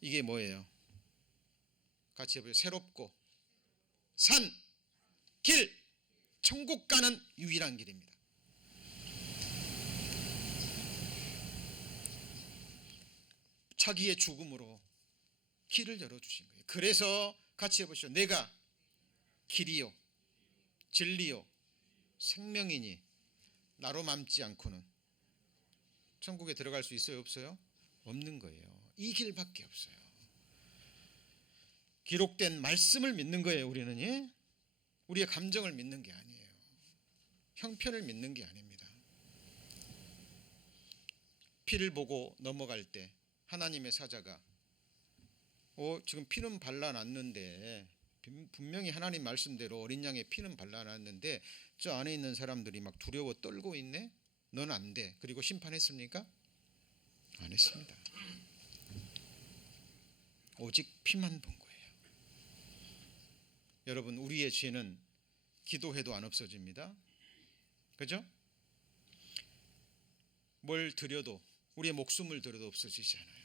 이게 뭐예요? 같이 해보세요. 새롭고 산, 길, 천국 가는 유일한 길입니다. 자기의 죽음으로 길을 열어주신 거예요. 그래서 같이 해보시죠. 내가 길이요 진리요 생명이니 나로 맘지 않고는 천국에 들어갈 수 있어요? 없어요? 없는 거예요. 이 길밖에 없어요. 기록된 말씀을 믿는 거예요. 우리는. 예? 우리의 감정을 믿는 게 아니에요. 형편을 믿는 게 아닙니다. 피를 보고 넘어갈 때 하나님의 사자가 지금 피는 발라놨는데, 분명히 하나님 말씀대로 어린 양의 피는 발라놨는데 저 안에 있는 사람들이 막 두려워 떨고 있네? 넌 안 돼. 그리고 심판했습니까? 안 했습니다. 오직 피만 본 거예요. 여러분, 우리의 죄는 기도해도 안 없어집니다. 그죠? 뭘 드려도, 우리의 목숨을 드려도 없어지지 않아요.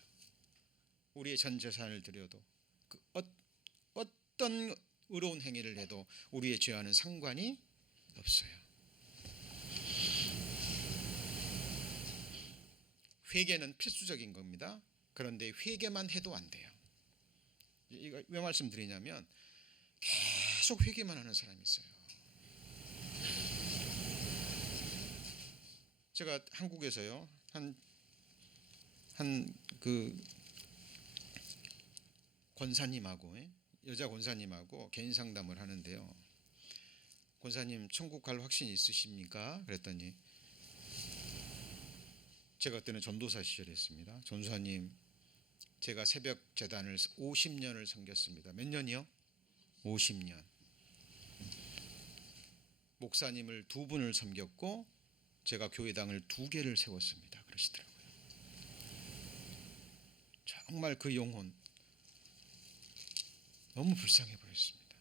우리의 전 재산을 드려도, 어떤 의로운 행위를 해도 우리의 죄와는 상관이 없어요. 회개는 필수적인 겁니다. 그런데 회개만 해도 안 돼요. 이거 왜 말씀드리냐면 계속 회개만 하는 사람이 있어요. 제가 한국에서요 한 권사님하고, 여자 권사님하고 개인 상담을 하는데요. 권사님, 천국 갈 확신이 있으십니까? 그랬더니 제가 그때는 전도사 시절이었습니다. 전도사님, 제가 새벽 재단을 50년을 섬겼습니다. 몇 년이요? 50년. 목사님을 2분을 섬겼고 제가 교회당을 2개를 세웠습니다. 그러시더라고요. 정말 그 영혼 너무 불쌍해 보였습니다.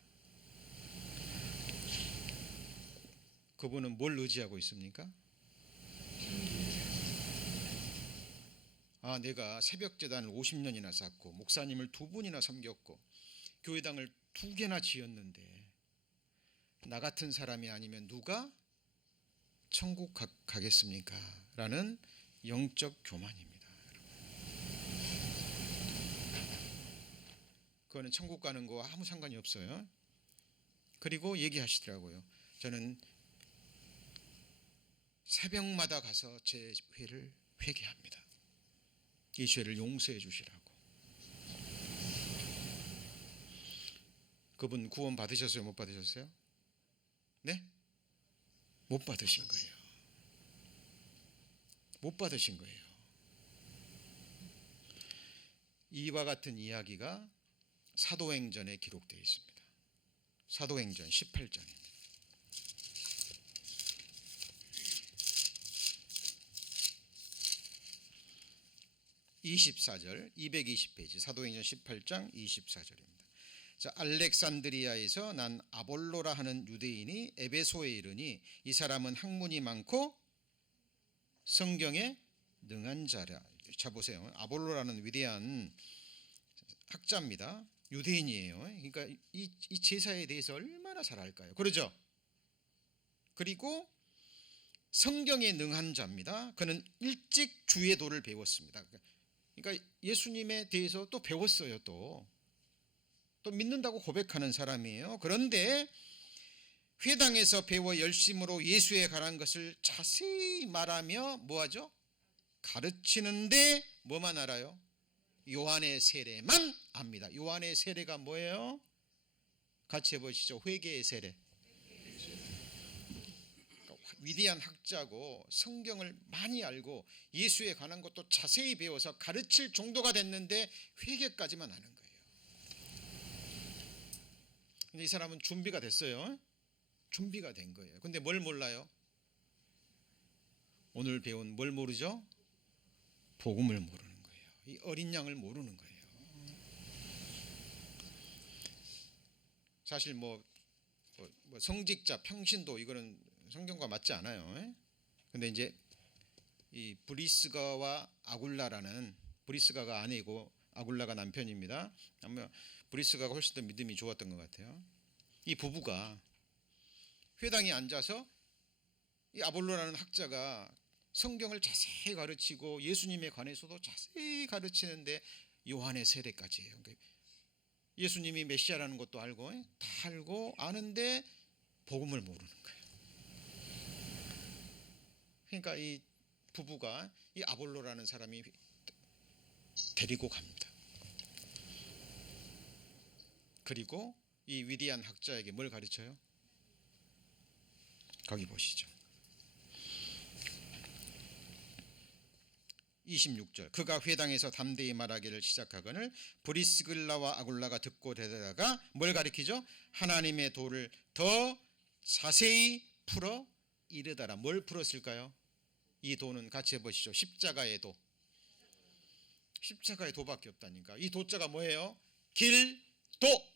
그분은 뭘 의지하고 있습니까? 내가 새벽 재단을 50년이나 쌓고 목사님을 2분이나 섬겼고 교회당을 2개나 지었는데 나 같은 사람이 아니면 누가 천국 가겠습니까? 라는 영적 교만입니다. 그거는 천국 가는 거와 아무 상관이 없어요. 그리고 얘기하시더라고요. 저는 새벽마다 가서 제 죄를 회개합니다. 이 죄를 용서해 주시라고. 그분 구원 받으셨어요? 못 받으셨어요? 네? 못 받으신 거예요. 못 받으신 거예요. 이와 같은 이야기가 사도행전에 기록되어 있습니다. 사도행전 18장입니다. 24절 220페이지 사도행전 18장 24절입니다. 자, 알렉산드리아에서 난 아볼로라 하는 유대인이 에베소에 이르니 이 사람은 학문이 많고 성경에 능한 자라. 자 보세요. 아볼로라는 위대한 학자입니다. 유대인이에요. 그러니까 이 제사에 대해서 얼마나 잘 알까요? 그러죠? 그리고 성경에 능한 자입니다. 그는 일찍 주의 도를 배웠습니다. 그러니까 예수님에 대해서 또 배웠어요. 또 믿는다고 고백하는 사람이에요. 그런데 회당에서 배워 열심으로 예수에 관한 것을 자세히 말하며 뭐하죠? 가르치는데 뭐만 알아요? 요한의 세례만 압니다. 요한의 세례가 뭐예요? 같이 해보시죠. 회개의 세례. 위대한 학자고 성경을 많이 알고 예수에 관한 것도 자세히 배워서 가르칠 정도가 됐는데 회개까지만 아는 거예요. 근데 이 사람은 준비가 됐어요. 준비가 된 거예요. 근데 뭘 몰라요? 오늘 배운 뭘 모르죠? 복음을 모르는 거예요. 이 어린 양을 모르는 거예요. 사실 뭐 성직자 평신도 이거는 성경과 맞지 않아요. 근데 이제 이 브리스가와 아굴라라는, 브리스가가 아내이고 아굴라가 남편입니다. 아마 브리스가가 훨씬 더 믿음이 좋았던 것 같아요. 이 부부가 회당에 앉아서 이 아볼로라는 학자가 성경을 자세히 가르치고 예수님에 관해서도 자세히 가르치는데 요한의 세례까지 해요. 그러니까 예수님이 메시아라는 것도 알고 다 알고 아는데 복음을 모르는 거예요. 그러니까 이 부부가 이 아볼로라는 사람이 데리고 갑니다. 그리고 이 위대한 학자에게 뭘 가르쳐요? 거기 보시죠. 26절 그가 회당에서 담대히 말하기를 시작하거늘 브리스글라와 아굴라가 듣고 대다가 뭘 가리키죠? 하나님의 도를 더 자세히 풀어 이르다라. 뭘 풀었을까요? 이 도는 같이 해보시죠. 십자가의 도. 십자가의 도밖에 없다니까. 이 도자가 뭐예요? 길, 도.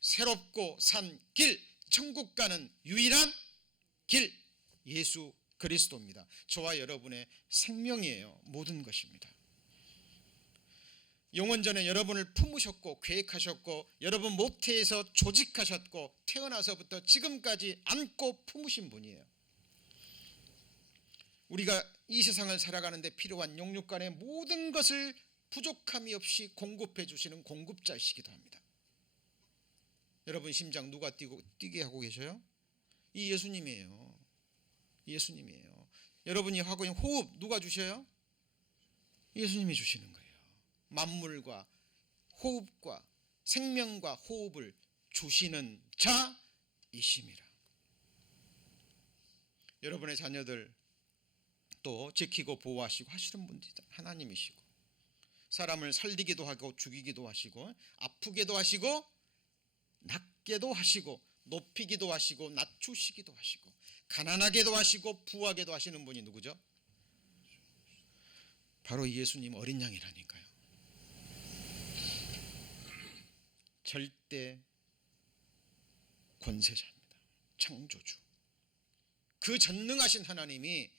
새롭고 산 길, 천국 가는 유일한 길, 예수 그리스도입니다. 저와 여러분의 생명이에요. 모든 것입니다. 영원전에 여러분을 품으셨고 계획하셨고 여러분 모태에서 조직하셨고 태어나서부터 지금까지 안고 품으신 분이에요. 우리가 이 세상을 살아가는데 필요한 영육간의 모든 것을 부족함이 없이 공급해 주시는 공급자이시기도 합니다. 여러분 심장 누가 뛰게 하고 계셔요? 이 예수님이에요. 예수님이에요. 여러분이 하고 있는 호흡 누가 주셔요? 예수님이 주시는 거예요. 만물과 호흡과 생명과 호흡을 주시는 자이심이라. 여러분의 자녀들 또 지키고 보호하시고 하시는 분이 하나님이시고 사람을 살리기도 하고 죽이기도 하시고 아프게도 하시고 낮게도 하시고 높이기도 하시고 낮추시기도 하시고 가난하게도 하시고 부하게도 하시는 분이 누구죠? 바로 예수님 어린 양이라니까요. 절대 권세자입니다. 창조주. 그 전능하신 하나님이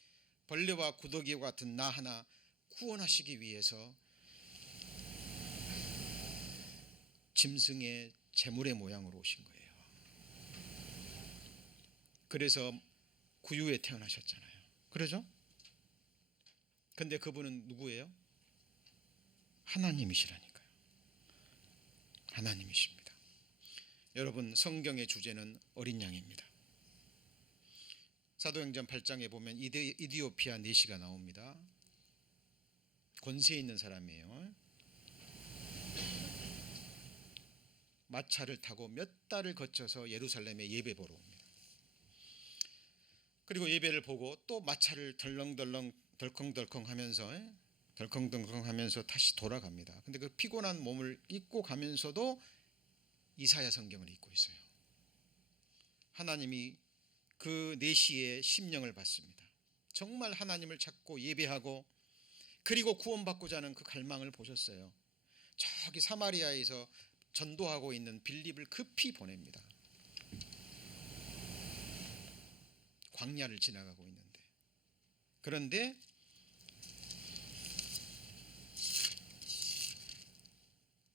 벌레와 구더기와 같은 나 하나 구원하시기 위해서 짐승의 제물의 모양으로 오신 거예요. 그래서 구유에 태어나셨잖아요. 그러죠? 근데 그분은 누구예요? 하나님이시라니까요. 하나님이십니다. 여러분 성경의 주제는 어린 양입니다. 사도행전 8장에 보면 이디오피아 내시가 나옵니다. 권세 있는 사람이에요. 마차를 타고 몇 달을 거쳐서 예루살렘에 예배 보러 옵니다. 그리고 예배를 보고 또 마차를 덜컹덜컹 하면서 다시 돌아갑니다. 근데 그 피곤한 몸을 입고 가면서도 이사야 성경을 읽고 있어요. 하나님이 그 내시의 심령을 받습니다. 정말 하나님을 찾고 예배하고 그리고 구원받고자 하는 그 갈망을 보셨어요. 저기 사마리아에서 전도하고 있는 빌립을 급히 보냅니다. 광야를 지나가고 있는데, 그런데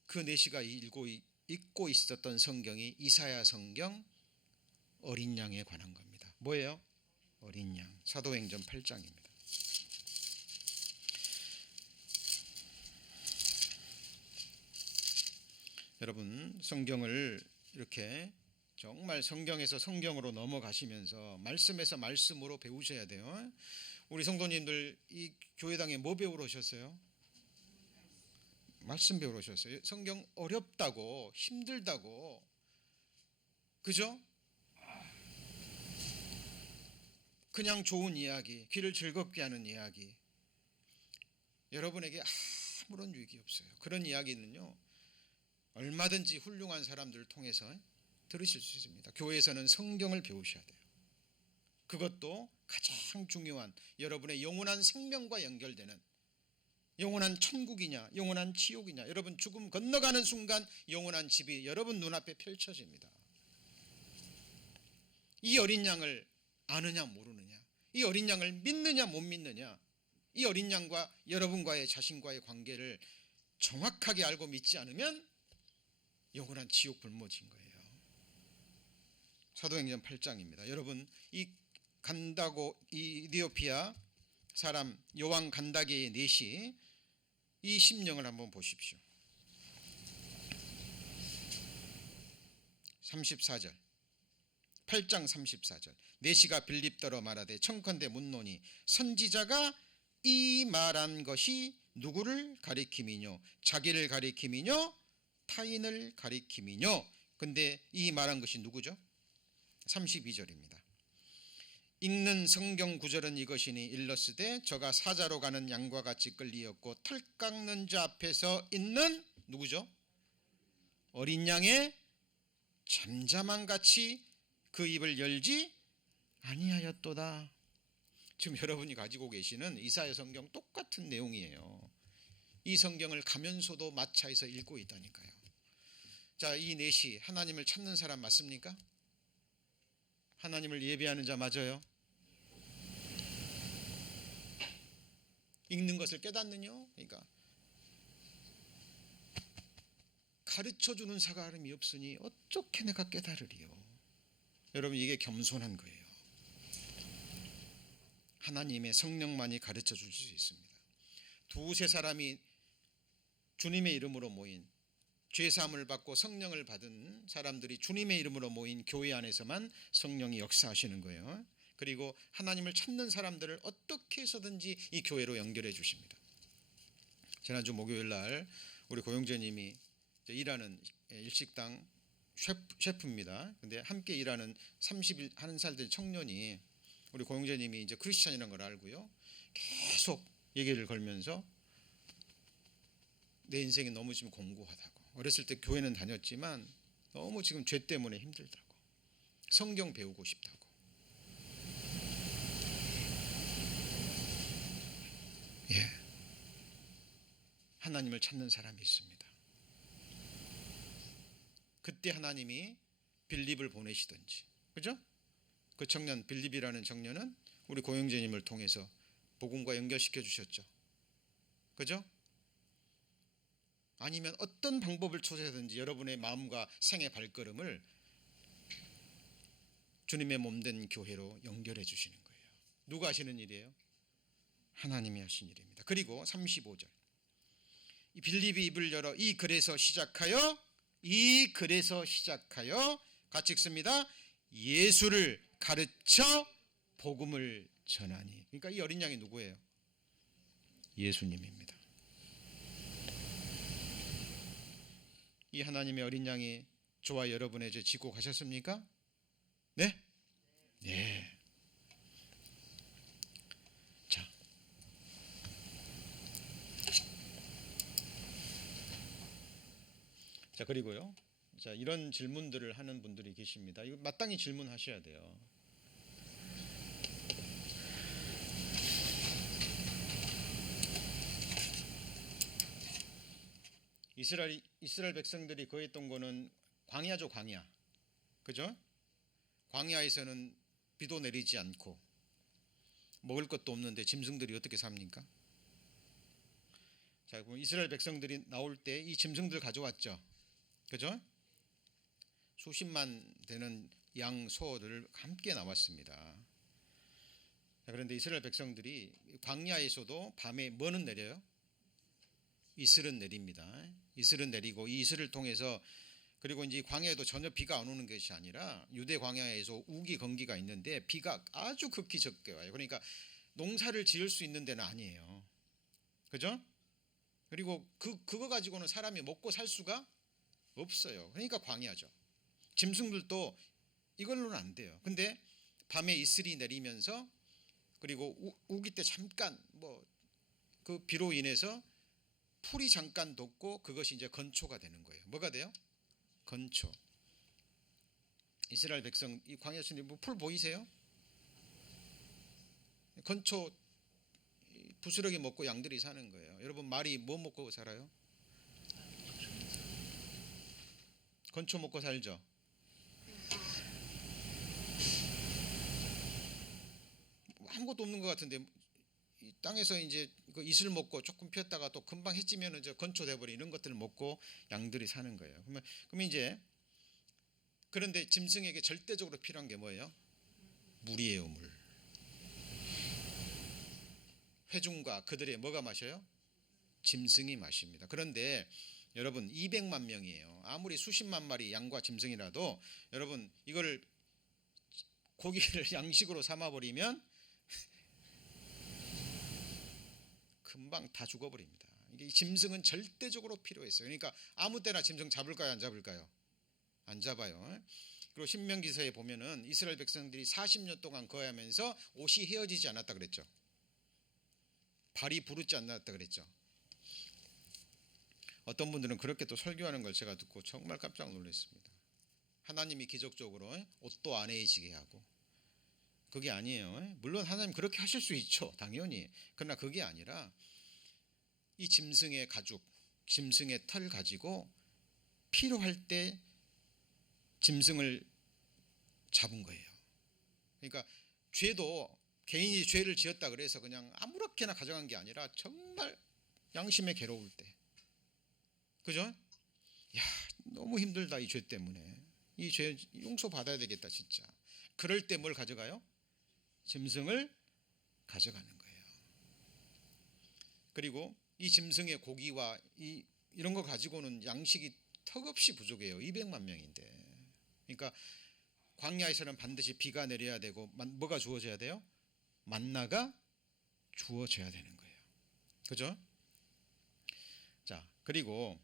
그 내시가 읽고 있었던 성경이 이사야 성경 어린 양에 관한 겁니다. 뭐예요? 어린 양. 사도행전 8장입니다. 여러분, 성경을 이렇게 정말 성경에서 성경으로 넘어가시면서 말씀에서 말씀으로 배우셔야 돼요. 우리 성도님들 이 교회당에 뭐 배우러 오셨어요? 말씀 배우러 오셨어요. 성경 어렵다고 힘들다고, 그죠? 그냥 좋은 이야기, 귀를 즐겁게 하는 이야기, 여러분에게 아무런 유익이 없어요. 그런 이야기는요, 얼마든지 훌륭한 사람들을 통해서 들으실 수 있습니다. 교회에서는 성경을 배우셔야 돼요. 그것도 가장 중요한 여러분의 영원한 생명과 연결되는, 영원한 천국이냐 영원한 지옥이냐, 여러분 죽음 건너가는 순간 영원한 집이 여러분 눈앞에 펼쳐집니다. 이 어린 양을 아느냐 모르느냐, 이 어린 양을 믿느냐 못 믿느냐, 이 어린 양과 여러분과의 자신과의 관계를 정확하게 알고 믿지 않으면 영원한 지옥 불모지인 거예요. 사도행전 8장입니다. 여러분, 이 간다고 이 이디오피아 사람 여왕 간다게의 내시, 이 심령을 한번 보십시오. 34절, 8장 34절. 내시가 빌립더러 말하되 청컨대 묻노니 선지자가 이 말한 것이 누구를 가리킴이뇨? 자기를 가리킴이뇨? 타인을 가리킴이뇨? 근데 이 말한 것이 누구죠? 32절입니다. 읽는 성경 구절은 이것이니 일러스되 저가 사자로 가는 양과 같이 끌리었고 털 깎는 자 앞에서 있는 누구죠? 어린 양의 잠잠한 같이 그 입을 열지 아니하였도다. 지금 여러분이 가지고 계시는 이사야 성경 똑같은 내용이에요. 이 성경을 가면서도 마차에서 읽고 있다니까요. 자, 이 내시 하나님을 찾는 사람 맞습니까? 하나님을 예배하는 자 맞아요? 읽는 것을 깨닫느뇨? 그러니까 가르쳐주는 사람이 없으니 어떻게 내가 깨달으리요? 여러분, 이게 겸손한 거예요. 하나님의 성령만이 가르쳐 줄 수 있습니다. 두세 사람이 주님의 이름으로 모인, 죄사함을 받고 성령을 받은 사람들이 주님의 이름으로 모인 교회 안에서만 성령이 역사하시는 거예요. 그리고 하나님을 찾는 사람들을 어떻게 해서든지 이 교회로 연결해 주십니다. 지난주 목요일 날 우리 고영재님이 일하는 일식당 셰프입니다. 근데 함께 일하는 31살 된 청년이 우리 고영재님이 이제 크리스찬이라는 걸 알고요, 계속 얘기를 걸면서 내 인생이 너무 지금 공고하다고, 어렸을 때 교회는 다녔지만 너무 지금 죄 때문에 힘들다고, 성경 배우고 싶다고. 예, 하나님을 찾는 사람이 있습니다. 그때 하나님이 빌립을 보내시든지, 그죠? 그 청년, 빌립이라는 청년은 우리 고영재님을 통해서 복음과 연결시켜 주셨죠. 그죠? 아니면 어떤 방법을 찾아든지 여러분의 마음과 생의 발걸음을 주님의 몸된 교회로 연결해 주시는 거예요. 누가 하시는 일이에요? 하나님이 하신 일입니다. 그리고 35절, 이 빌립이 입을 열어 이 글에서 시작하여 같이 읽습니다. 예수를 가르쳐 복음을 전하니. 그러니까 이 어린 양이 누구예요? 예수님입니다. 이 하나님의 어린 양이 저와 여러분의 죄 지고 가셨습니까? 네? 네. 자, 그리고요, 자, 이런 질문들을 하는 분들이 계십니다. 이거 마땅히 질문하셔야 돼요. 이스라엘 백성들이 거했던 거는 광야죠, 광야. 그죠? 광야에서는 비도 내리지 않고 먹을 것도 없는데 짐승들이 어떻게 삽니까? 자, 그럼 이스라엘 백성들이 나올 때 이 짐승들 가져왔죠. 그죠? 수십만 되는 양, 소들 함께 나왔습니다. 자, 그런데 이스라엘 백성들이 광야에서도 밤에 뭐는 내려요? 이슬은 내립니다. 이슬은 내리고 이 이슬을 통해서 그리고 이제 광야에도 전혀 비가 안 오는 것이 아니라 유대 광야에서 우기 건기가 있는데 비가 아주 극히 적게 와요. 그러니까 농사를 지을 수 있는 데는 아니에요. 그죠? 그리고 그거 가지고는 사람이 먹고 살 수가 없어요. 그러니까 광야죠. 짐승들도 이걸로는 안 돼요. 근데 밤에 이슬이 내리면서 그리고 우기 때 잠깐 뭐 그 비로 인해서 풀이 잠깐 돋고 그것이 이제 건초가 되는 거예요. 뭐가 돼요? 건초. 이스라엘 백성 이 광야에서 뭐 풀 보이세요? 건초 부스러기 먹고 양들이 사는 거예요. 여러분 말이 뭐 먹고 살아요? 건초 먹고 살죠. 아무것도 없는 것 같은데 이 땅에서 이제 그 이슬 먹고 조금 피었다가 또 금방 해지면 이제 건초 돼버리 이런 것들을 먹고 양들이 사는 거예요. 그러면 이제 그런데 짐승에게 절대적으로 필요한 게 뭐예요? 물이에요, 물. 회중과 그들의 뭐가 마셔요? 짐승이 마십니다. 그런데 여러분 200만 명이에요. 아무리 수십만 마리 양과 짐승이라도 여러분 이거를 고기를 양식으로 삼아버리면 금방 다 죽어버립니다. 이게 짐승은 절대적으로 필요했어요. 그러니까 아무 때나 짐승 잡을까요, 안 잡을까요? 안 잡아요. 그리고 신명기서에 보면은 이스라엘 백성들이 40년 동안 거하면서 옷이 헤어지지 않았다 그랬죠. 발이 부르지 않았다 그랬죠. 어떤 분들은 그렇게 또 설교하는 걸 제가 듣고 정말 깜짝 놀랐습니다. 하나님이 기적적으로 옷도 안 헤어지게 하고 그게 아니에요. 물론 하나님 그렇게 하실 수 있죠. 당연히. 그러나 그게 아니라 이 짐승의 가죽, 짐승의 털 가지고 필요할 때 짐승을 잡은 거예요. 그러니까 죄도 개인이 죄를 지었다 그래서 그냥 아무렇게나 가져간 게 아니라 정말 양심에 괴로울 때, 그죠? 야, 너무 힘들다 이 죄 때문에 이 죄 용서 받아야 되겠다 진짜. 그럴 때 뭘 가져가요? 짐승을 가져가는 거예요. 그리고 이 짐승의 고기와 이런 거 가지고는 양식이 턱없이 부족해요. 200만 명인데. 그러니까 광야에서는 반드시 비가 내려야 되고 뭐가 주어져야 돼요? 만나가 주어져야 되는 거예요. 그죠? 자, 그리고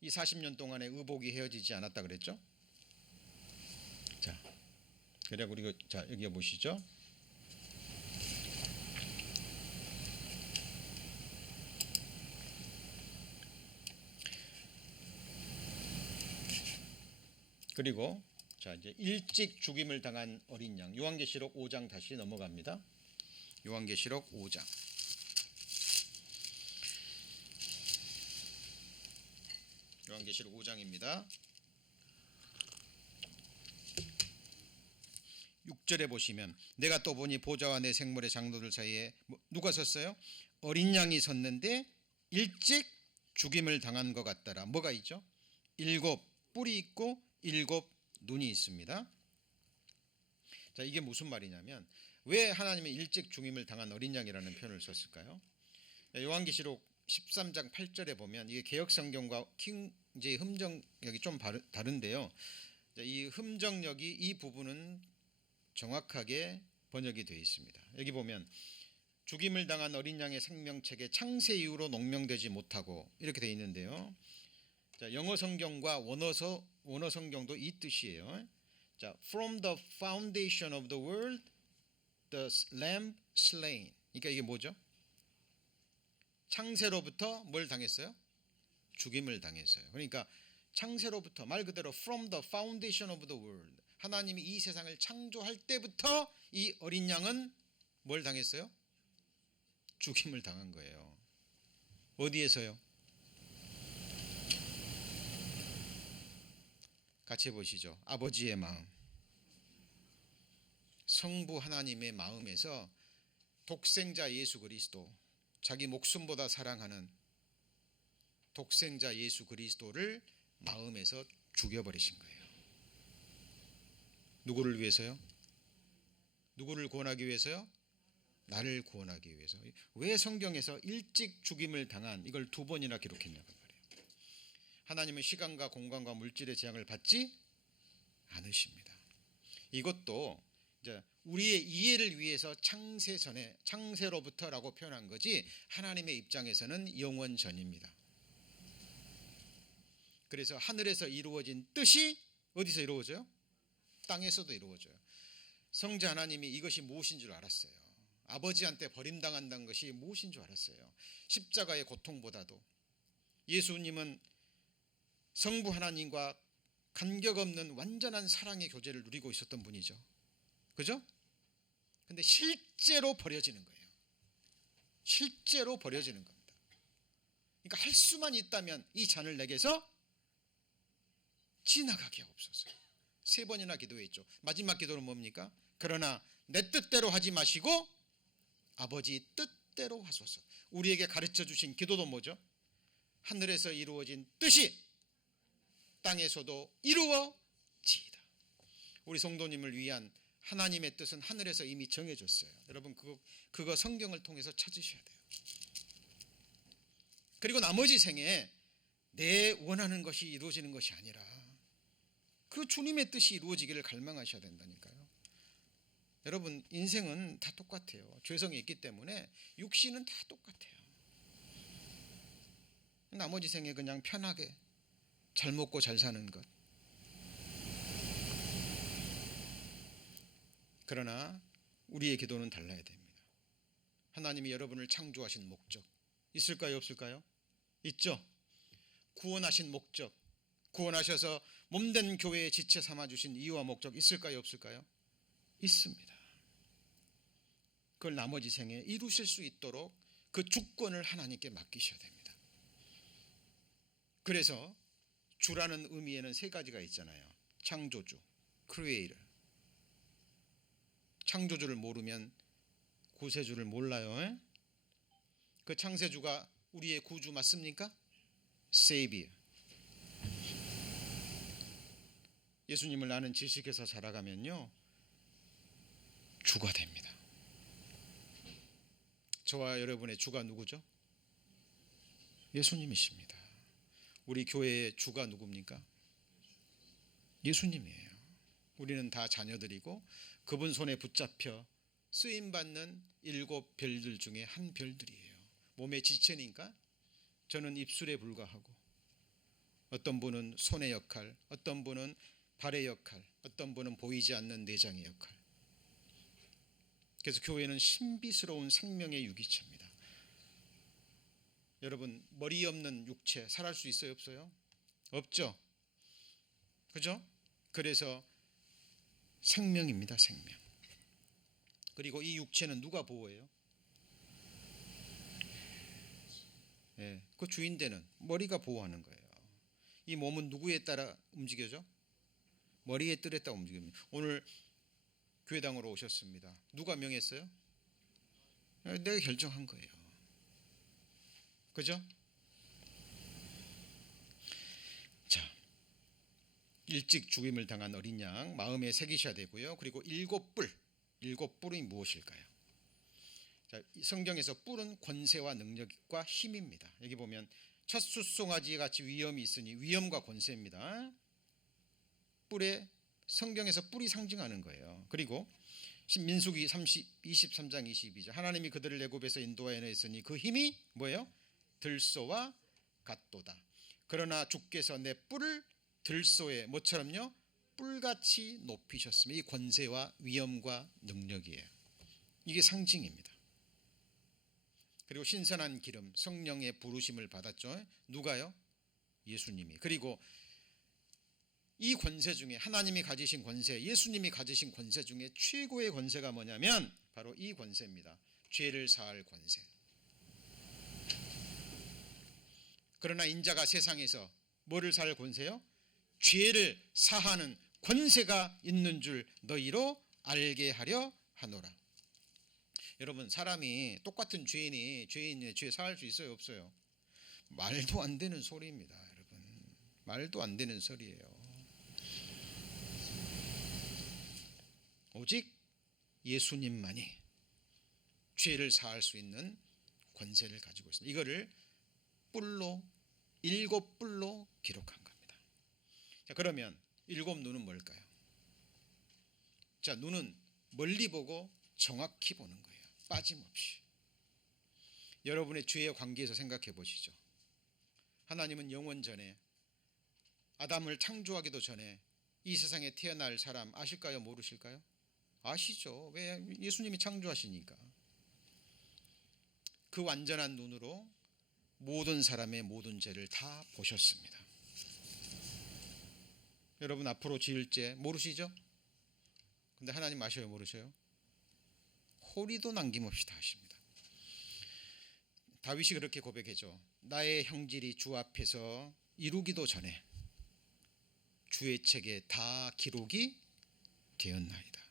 이 40년 동안에 의복이 헤어지지 않았다 그랬죠? 자, 그리고 자, 여기 보시죠. 그리고 자, 이제 일찍 죽임을 당한 어린 양. 요한계시록 5장 다시 넘어갑니다. 요한계시록 5장. 요한계시록 5장입니다. 6절에 보시면 내가 또 보니 보좌와 내 생물의 장로들 사이에 누가 섰어요? 어린 양이 섰는데 일찍 죽임을 당한 것 같더라. 뭐가 있죠? 7 뿔이 있고 7 눈이 있습니다. 자, 이게 무슨 말이냐면 왜 하나님이 일찍 죽임을 당한 어린 양이라는 표현을 썼을까요? 요한계시록 13장 8절에 보면 이게 개역성경과 킹제이 흠정역이 좀 다른데요. 이 흠정역이 이 부분은 정확하게 번역이 되어 있습니다. 여기 보면 죽임을 당한 어린 양의 생명책에 창세 이후로 농명되지 못하고 이렇게 되어 있는데요. 자, 영어 성경과 원어 성경도 이 뜻이에요. 자, from the foundation of the world, the lamb slain. 그러니까 이게 뭐죠? 창세로부터 뭘 당했어요? 죽임을 당했어요. 그러니까 창세로부터, 말 그대로 from the foundation of the world, 하나님이 이 세상을 창조할 때부터 이 어린 양은 뭘 당했어요? 죽임을 당한 거예요. 어디에서요? 같이 보시죠. 아버지의 마음, 성부 하나님의 마음에서 독생자 예수 그리스도, 자기 목숨보다 사랑하는 독생자 예수 그리스도를 마음에서 죽여버리신 거예요. 누구를 위해서요? 누구를 구원하기 위해서요? 나를 구원하기 위해서. 왜 성경에서 일찍 죽임을 당한 이걸 두 번이나 기록했냐고 말이에요. 하나님은 시간과 공간과 물질의 재앙을 받지 않으십니다. 이것도 이제 우리의 이해를 위해서 창세 전에, 창세로부터라고 표현한 거지 하나님의 입장에서는 영원 전입니다. 그래서 하늘에서 이루어진 뜻이 어디서 이루어져요? 땅에서도 이루어져요. 성자 하나님이 이것이 무엇인 줄 알았어요. 아버지한테 버림당한다는 것이 무엇인 줄 알았어요. 십자가의 고통보다도. 예수님은 성부 하나님과 간격 없는 완전한 사랑의 교제를 누리고 있었던 분이죠. 그죠? 근데 실제로 버려지는 거예요. 실제로 버려지는 겁니다. 그러니까 할 수만 있다면 이 잔을 내게서 지나가게 없어서. 3번이나 기도했죠. 마지막 기도는 뭡니까? 그러나 내 뜻대로 하지 마시고 아버지 뜻대로 하소서. 우리에게 가르쳐 주신 기도도 뭐죠? 하늘에서 이루어진 뜻이 땅에서도 이루어지이다. 우리 성도님을 위한 하나님의 뜻은 하늘에서 이미 정해졌어요. 여러분 그거 성경을 통해서 찾으셔야 돼요. 그리고 나머지 생에 내 원하는 것이 이루어지는 것이 아니라 그 주님의 뜻이 이루어지기를 갈망하셔야 된다니까요. 여러분 인생은 다 똑같아요. 죄성이 있기 때문에 육신은 다 똑같아요. 나머지 생에 그냥 편하게 잘 먹고 잘 사는 것. 그러나 우리의 기도는 달라야 됩니다. 하나님이 여러분을 창조하신 목적 있을까요? 없을까요? 있죠. 구원하신 목적, 구원하셔서 몸된 교회의 지체 삼아주신 이유와 목적 있을까요? 없을까요? 있습니다. 그걸 나머지 생에 이루실 수 있도록 그 주권을 하나님께 맡기셔야 됩니다. 그래서 주라는 의미에는 3가지가 있잖아요. 창조주, 크리에이터. 창조주를 모르면 구세주를 몰라요. 그 창세주가 우리의 구주 맞습니까? 세이비어. 예수님을 아는 지식에서 자라가면요 주가 됩니다. 저와 여러분의 주가 누구죠? 예수님이십니다. 우리 교회의 주가 누굽니까? 예수님이에요. 우리는 다 자녀들이고 그분 손에 붙잡혀 쓰임받는 7 별들 중에 한 별들이에요. 몸의 지체니까 저는 입술에 불과하고 어떤 분은 손의 역할, 어떤 분은 발의 역할, 어떤 분은 보이지 않는 내장의 역할. 그래서 교회는 신비스러운 생명의 유기체입니다. 여러분 머리 없는 육체 살아갈 수 있어요? 없어요? 없죠. 그죠? 그래서 생명입니다. 생명. 그리고 이 육체는 누가 보호해요? 그 주인되는 머리가 보호하는 거예요. 이 몸은 누구에 따라 움직여져? 머리의 뜰에 따라 움직입니다. 오늘 교회당으로 오셨습니다. 누가 명했어요? 내가 결정한 거예요. 그죠? 자, 일찍 죽임을 당한 어린 양 마음에 새기셔야 되고요. 그리고 7뿔이 무엇일까요? 자, 성경에서 뿔은 권세와 능력과 힘입니다. 여기 보면 첫 숫송아지 같이 위엄이 있으니 위엄과 권세입니다. 뿔에 성경에서 뿔이 상징하는 거예요. 그리고 민수기 23장 22절 하나님이 그들을 애굽에서 인도하여 내셨으니 그 힘이 뭐예요? 들소와 같도다. 그러나 주께서 내 뿔을 들소에 뭐처럼요? 뿔같이 높이셨으며 이 권세와 위엄과 능력이에요. 이게 상징입니다. 그리고 신선한 기름 성령의 부르심을 받았죠. 누가요? 예수님이. 그리고 이 권세 중에, 하나님이 가지신 권세, 예수님이 가지신 권세 중에 최고의 권세가 뭐냐면 바로 이 권세입니다. 죄를 사할 권세. 그러나 인자가 세상에서 뭐를 사할 권세요? 죄를 사하는 권세가 있는 줄 너희로 알게 하려 하노라. 여러분, 사람이 똑같은 죄인이 죄 사할 수 있어요, 없어요? 말도 안 되는 소리입니다, 여러분. 말도 안 되는 소리예요. 오직 예수님만이 죄를 사할 수 있는 권세를 가지고 있습니다. 이거를 뿔로, 7뿔로 기록한 겁니다. 자, 그러면 7눈은 뭘까요? 자, 눈은 멀리 보고 정확히 보는 거예요. 빠짐없이. 여러분의 죄의 관계에서 생각해 보시죠. 하나님은 영원 전에, 아담을 창조하기도 전에 이 세상에 태어날 사람 아실까요? 모르실까요? 아시죠. 왜? 예수님이 창조하시니까. 그 완전한 눈으로 모든 사람의 모든 죄를 다 보셨습니다. 여러분, 앞으로 지을 죄 모르시죠? 근데 하나님 아셔요, 모르셔요? 호리도 남김없이 다 하십니다. 다윗이 그렇게 고백했죠. 나의 형질이 주 앞에서 이루기도 전에 주의 책에 다 기록이 되었나이다.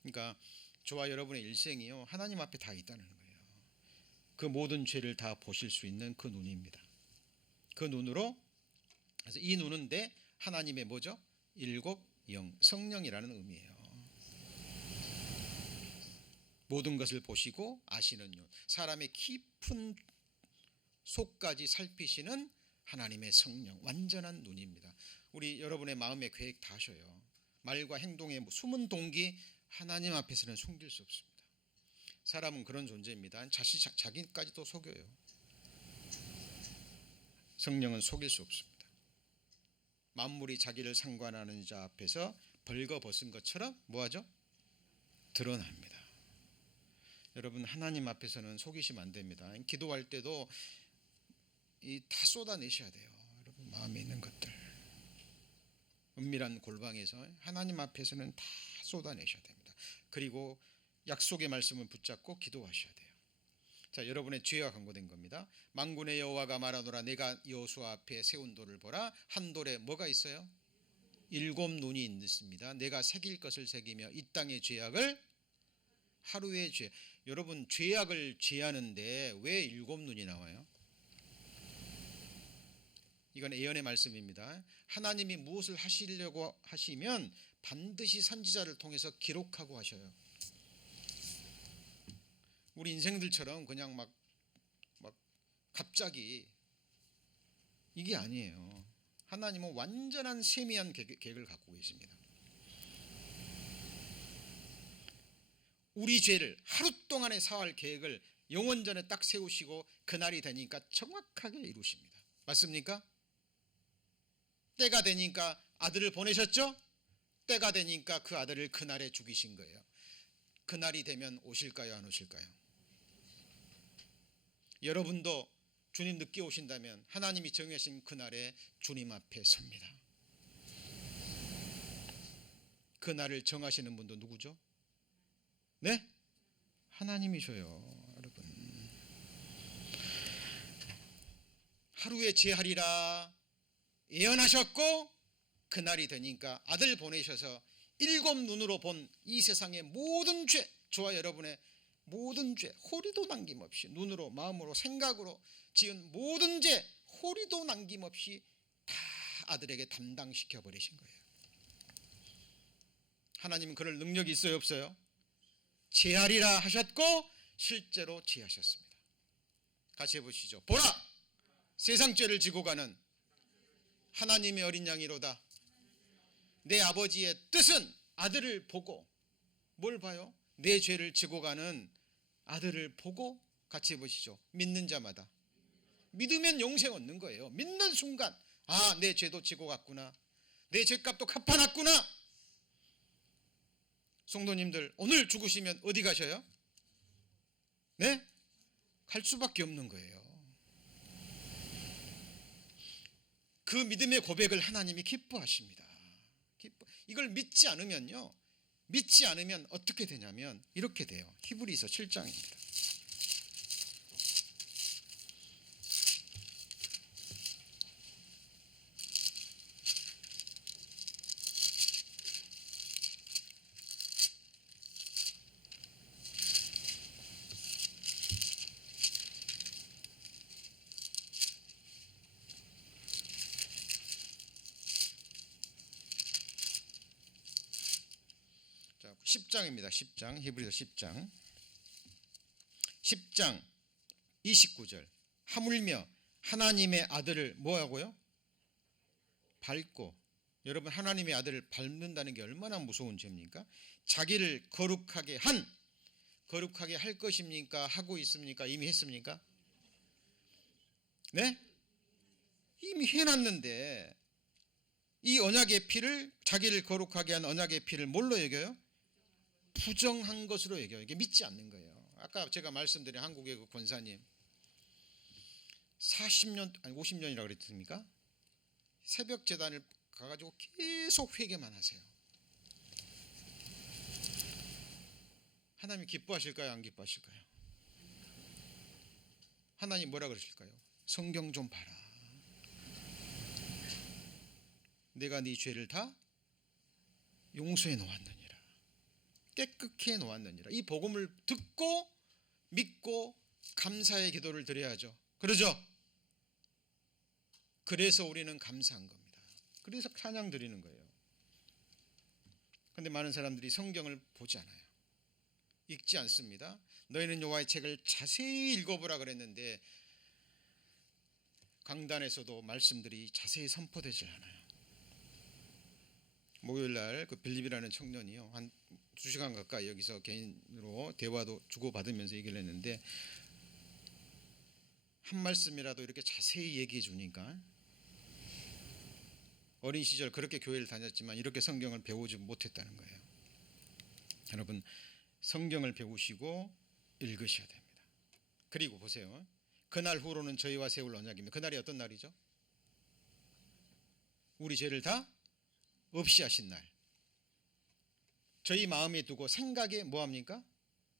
그러니까 저와 여러분의 일생이요, 하나님 앞에 다 있다는 거예요. 그 모든 죄를 다 보실 수 있는 그 눈입니다. 그 눈으로, 그래서 이 눈은 내 하나님의 뭐죠? 7영, 성령이라는 의미예요. 모든 것을 보시고 아시는 눈, 사람의 깊은 속까지 살피시는 하나님의 성령, 완전한 눈입니다. 우리 여러분의 마음의 계획 다 아셔요. 말과 행동의 숨은 동기, 하나님 앞에서는 숨길 수 없습니다. 사람은 그런 존재입니다. 자기까지도 속여요. 성령은 속일 수 없습니다. 만물이 자기를 상관하는 자 앞에서 벌거벗은 것처럼 뭐하죠? 드러납니다. 여러분, 하나님 앞에서는 속이시면 안 됩니다. 기도할 때도 다 쏟아내셔야 돼요. 여러분, 마음에 있는 것들, 은밀한 골방에서 하나님 앞에서는 다 쏟아내셔야 됩니다. 그리고 약속의 말씀을 붙잡고 기도하셔야 돼요. 자, 여러분의 죄가 간고된 겁니다. 만군의 여호와가 말하노라, 내가 여호수아 앞에 세운 돌을 보라. 한 돌에 뭐가 있어요? 7눈이 있습니다. 내가 새길 것을 새기며 이 땅의 죄악을 하루의 죄. 여러분, 죄악을 제하는데 왜 7눈이 나와요? 이건 예언의 말씀입니다. 하나님이 무엇을 하시려고 하시면 반드시 선지자를 통해서 기록하고 하셔요. 우리 인생들처럼 그냥 막 갑자기, 이게 아니에요. 하나님은 완전한 세미한 계획을 갖고 계십니다. 우리 죄를 하루 동안에 사할 계획을 영원전에 딱 세우시고 그날이 되니까 정확하게 이루십니다. 맞습니까? 때가 되니까 아들을 보내셨죠? 때가 되니까 그 아들을 그날에 죽이신 거예요. 그날이 되면 오실까요, 안 오실까요? 여러분도 주님 늦게 오신다면 하나님이 정하신 그날에 주님 앞에 섭니다. 그날을 정하시는 분도 누구죠? 네? 하나님이셔요, 여러분. 하루에 제하리라 예언하셨고 그날이 되니까 아들 보내셔서 7눈으로 본 이 세상의 모든 죄, 저와 여러분의 모든 죄, 호리도 남김없이 눈으로, 마음으로, 생각으로 지은 모든 죄, 호리도 남김없이 다 아들에게 담당시켜 버리신 거예요. 하나님은 그럴 능력이 있어요, 없어요? 제하리라 하셨고 실제로 제하셨습니다. 같이 해보시죠. 보라, 세상 죄를 지고 가는 하나님의 어린 양이로다. 내 아버지의 뜻은 아들을 보고, 뭘 봐요? 내 죄를 지고 가는 아들을 보고, 같이 해보시죠. 믿는 자마다. 믿으면 영생 얻는 거예요. 믿는 순간, 아, 내 죄도 지고 갔구나, 내 죄값도 갚아놨구나. 성도님들, 오늘 죽으시면 어디 가셔요? 네? 갈 수밖에 없는 거예요. 그 믿음의 고백을 하나님이 기뻐하십니다. 이걸 믿지 않으면 어떻게 되냐면 이렇게 돼요. 히브리서 7장입니다. 자, 10장입니다. 10장 히브리서 10장 29절 하물며 하나님의 아들을 뭐하고요? 밟고. 여러분, 하나님의 아들을 밟는다는 게 얼마나 무서운 죄입니까? 자기를 거룩하게 할 것입니까? 하고 있습니까? 이미 했습니까? 네? 이미 해놨는데 이 언약의 피를, 자기를 거룩하게 한 언약의 피를 뭘로 여겨요? 부정한 것으로 여겨요. 이게 믿지 않는 거예요. 아까 제가 말씀드린 한국의 그 권사님 40년 아니 50년이라고 그랬습니까? 새벽 제단을 가가지고 계속 회개만 하세요. 하나님 기뻐하실까요? 안 기뻐하실까요? 하나님 뭐라 그러실까요? 성경 좀 봐라. 내가 네 죄를 다 용서해 놓았느니라. 깨끗게 해 놓았느니라. 이 복음을 듣고 믿고 감사의 기도를 드려야죠. 그러죠? 그래서 우리는 감사한 겁니다. 그래서 찬양 드리는 거예요. 그런데 많은 사람들이 성경을 보지 않아요. 읽지 않습니다. 너희는 여호와의 책을 자세히 읽어보라 그랬는데 강단에서도 말씀들이 자세히 선포되질 않아요. 목요일날 그 빌립이라는 청년이요, 한 2시간 가까이 여기서 개인으로 대화도 주고받으면서 얘기를 했는데 한 말씀이라도 이렇게 자세히 얘기해 주니까 어린 시절 그렇게 교회를 다녔지만 이렇게 성경을 배우지 못했다는 거예요. 여러분, 성경을 배우시고 읽으셔야 됩니다. 그리고 보세요. 그날 후로는 저희와 세울 언약입니다. 그날이 어떤 날이죠? 우리 죄를 다 없이 하신 날. 저희 마음에 두고 생각에 뭐합니까?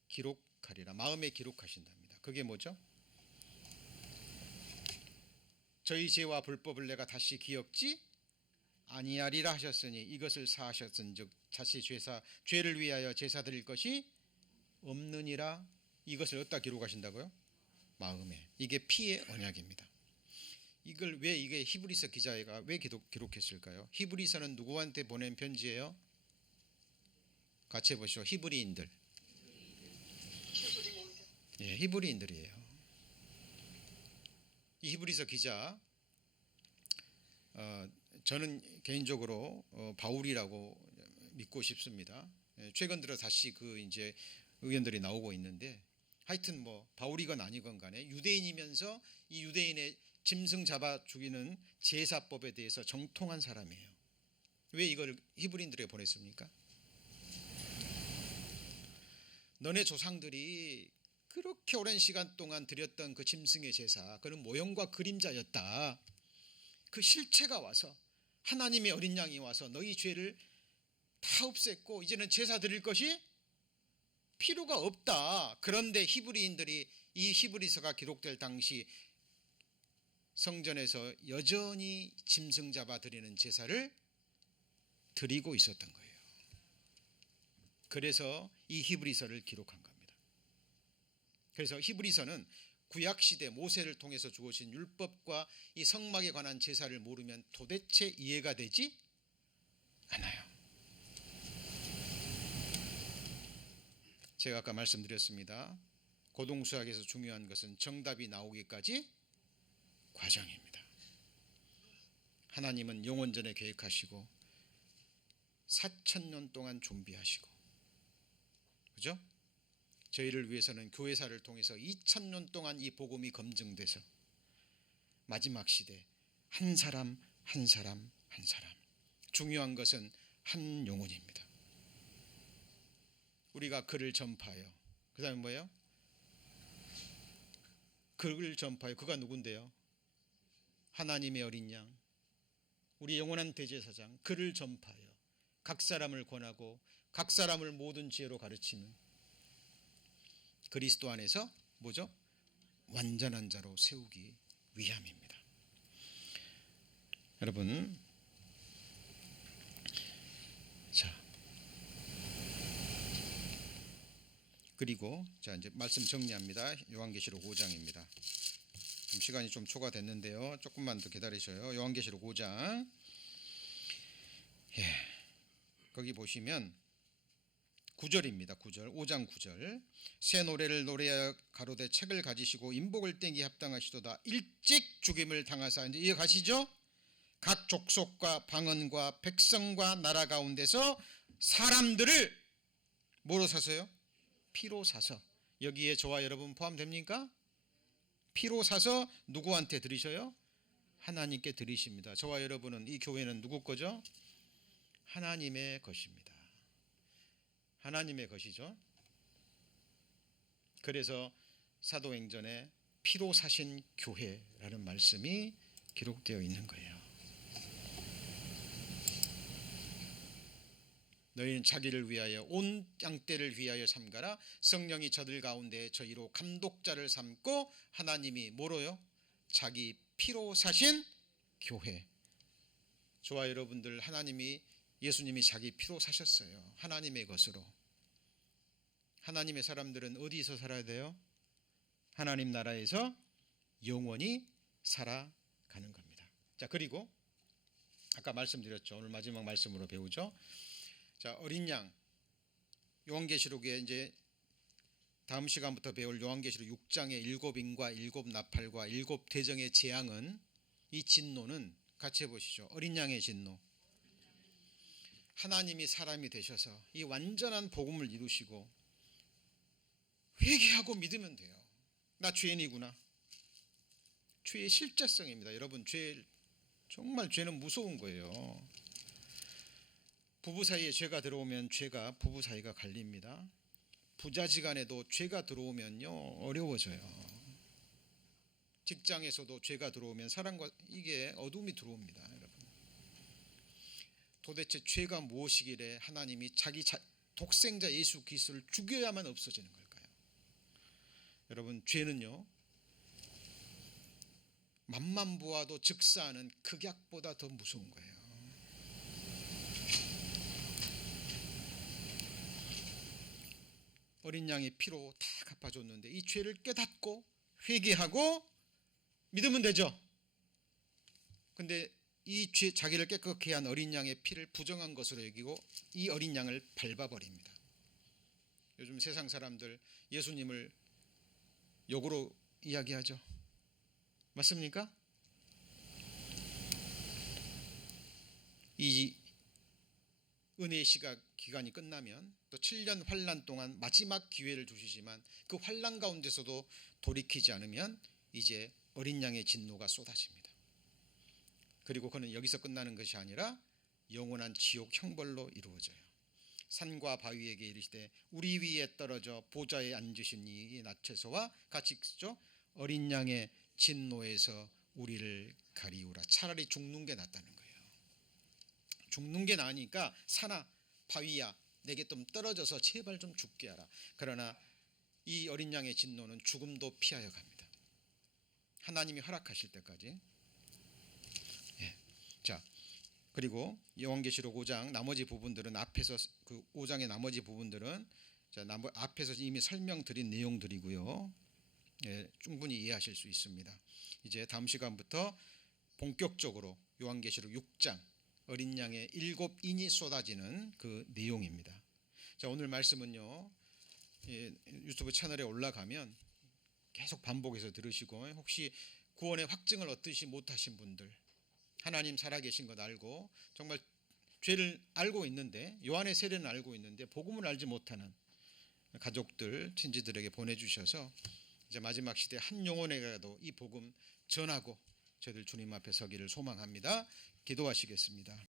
기록하리라. 마음에 기록하신답니다. 그게 뭐죠? 저희 죄와 불법을 내가 다시 기억지 아니하리라 하셨으니 이것을 사하셨은즉 다시 죄를 위하여 제사 드릴 것이 없느니라. 이것을 어디다 기록하신다고요? 마음에. 이게 피의 언약입니다. 이걸 왜 이게 히브리서 기자가 왜 기록했을까요? 히브리서는 누구한테 보낸 편지예요? 같이 해보시죠. 히브리인들. 예, 히브리인들이에요. 이 히브리서 기자, 저는 개인적으로 바울이라고 믿고 싶습니다. 최근 들어 다시 그 이제 의견들이 나오고 있는데, 하여튼 뭐 바울이건 아니건 간에 유대인이면서 이 유대인의 짐승 잡아 죽이는 제사법에 대해서 정통한 사람이에요. 왜 이걸 히브리인들에게 보냈습니까? 너네 조상들이 그렇게 오랜 시간 동안 드렸던 그 짐승의 제사, 그는 모형과 그림자였다. 그 실체가 와서 하나님의 어린 양이 와서 너희 죄를 다 없앴고 이제는 제사 드릴 것이 필요가 없다. 그런데 히브리인들이 이 히브리서가 기록될 당시 성전에서 여전히 짐승 잡아 드리는 제사를 드리고 있었던 거예요. 그래서 이 히브리서를 기록한 겁니다. 그래서 히브리서는 구약시대 모세를 통해서 주어진 율법과 이 성막에 관한 제사를 모르면 도대체 이해가 되지 않아요. 제가 아까 말씀드렸습니다. 고등수학에서 중요한 것은 정답이 나오기까지 과정입니다. 하나님은 영원전에 계획하시고 4,000년 동안 준비하시고, 그죠? 저희를 위해서는 교회사를 통해서 2,000년 동안 이 복음이 검증돼서 마지막 시대 한 사람 한 사람 한 사람, 중요한 것은 한 영혼입니다. 우리가 그를 전파하여, 그 다음에 뭐예요? 그를 전파하여. 그가 누군데요? 하나님의 어린 양, 우리 영원한 대제사장. 그를 전파하여 각 사람을 권하고 각 사람을 모든 지혜로 가르치는 그리스도 안에서 뭐죠? 완전한 자로 세우기 위함입니다. 여러분, 자, 그리고 자 이제 말씀 정리합니다. 요한계시록 5장입니다. 지금 시간이 좀 초과됐는데요. 조금만 더 기다리셔요. 요한계시록 5장. 거기 보시면 9절입니다. 9절. 5장 9절. 새 노래를 노래하여 가로되 책을 가지시고 인복을 떼기 합당하시도다. 일찍 죽임을 당하사. 이제 이해가시죠? 각 족속과 방언과 백성과 나라 가운데서 사람들을 뭐로 사서요? 피로 사서. 여기에 저와 여러분 포함됩니까? 피로 사서 누구한테 드리셔요? 하나님께 드리십니다. 저와 여러분은, 이 교회는 누구 거죠? 하나님의 것입니다. 하나님의 것이죠. 그래서 사도행전에 피로 사신 교회라는 말씀이 기록되어 있는 거예요. 너희는 자기를 위하여 온 양떼를 위하여 삼가라. 성령이 저들 가운데 저희로 감독자를 삼고 하나님이 뭐로요? 자기 피로 사신 교회. 저와 여러분들 하나님이, 예수님이 자기 피로 사셨어요. 하나님의 것으로. 하나님의 사람들은 어디서 살아야 돼요? 하나님 나라에서 영원히 살아가는 겁니다. 자, 그리고 아까 말씀드렸죠. 오늘 마지막 말씀으로 배우죠. 자, 어린 양, 요한계시록에 이제 다음 시간부터 배울 요한계시록 6장의 7인과 7나팔과 7대정의 재앙은, 이 진노는 같이 해보시죠. 어린 양의 진노. 하나님이 사람이 되셔서 이 완전한 복음을 이루시고 회개하고 믿으면 돼요. 나 죄인이구나. 죄의 실제성입니다. 여러분, 정말 죄는 무서운 거예요. 부부 사이에 죄가 들어오면 죄가, 부부 사이가 갈립니다. 부자지간에도 죄가 들어오면요 어려워져요. 직장에서도 죄가 들어오면 사람과 이게 어둠이 들어옵니다. 여러분, 도대체 죄가 무엇이기래 하나님이 자기 독생자 예수 그리스도를 죽여야만 없어지는 걸까요? 여러분, 죄는요 맘만 보아도 즉사하는 극약보다 더 무서운 거예요. 어린 양의 피로 다 갚아줬는데 이 죄를 깨닫고 회개하고 믿으면 되죠. 근데 이 죄, 자기를 깨끗게 한 어린 양의 피를 부정한 것으로 여기고 이 어린 양을 밟아버립니다. 요즘 세상 사람들 예수님을 욕으로 이야기하죠. 맞습니까? 이 은혜의 기간이 끝나면 또 7년 환난 동안 마지막 기회를 주시지만 그 환난 가운데서도 돌이키지 않으면 이제 어린 양의 진노가 쏟아집니다. 그리고 그는 여기서 끝나는 것이 아니라 영원한 지옥 형벌로 이루어져요. 산과 바위에게 이르시되 우리 위에 떨어져 보좌에 앉으신 이 나체서와 같이 쓰죠. 어린 양의 진노에서 우리를 가리우라. 차라리 죽는 게 낫다는 거예요. 죽는 게 나으니까 산아 바위야 내게 좀 떨어져서 제발 좀 죽게 하라. 그러나 이 어린 양의 진노는 죽음도 피하여 갑니다. 하나님이 허락하실 때까지. 자, 그리고 요한계시록 5장 나머지 부분들은 앞에서, 그 5장의 나머지 부분들은 자, 앞에서 이미 설명드린 내용들이고요. 충분히 이해하실 수 있습니다. 이제 다음 시간부터 본격적으로 요한계시록 6장 어린 양의 7인이 쏟아지는 그 내용입니다. 자, 오늘 말씀은요 유튜브 채널에 올라가면 계속 반복해서 들으시고, 혹시 구원의 확증을 얻지 못하신 분들, 하나님 살아계신 것 알고 정말 죄를 알고 있는데, 요한의 세례는 알고 있는데 복음을 알지 못하는 가족들, 친지들에게 보내주셔서 이제 마지막 시대 한 영혼에게라도 이 복음 전하고 저희들 주님 앞에 서기를 소망합니다. 기도하시겠습니다.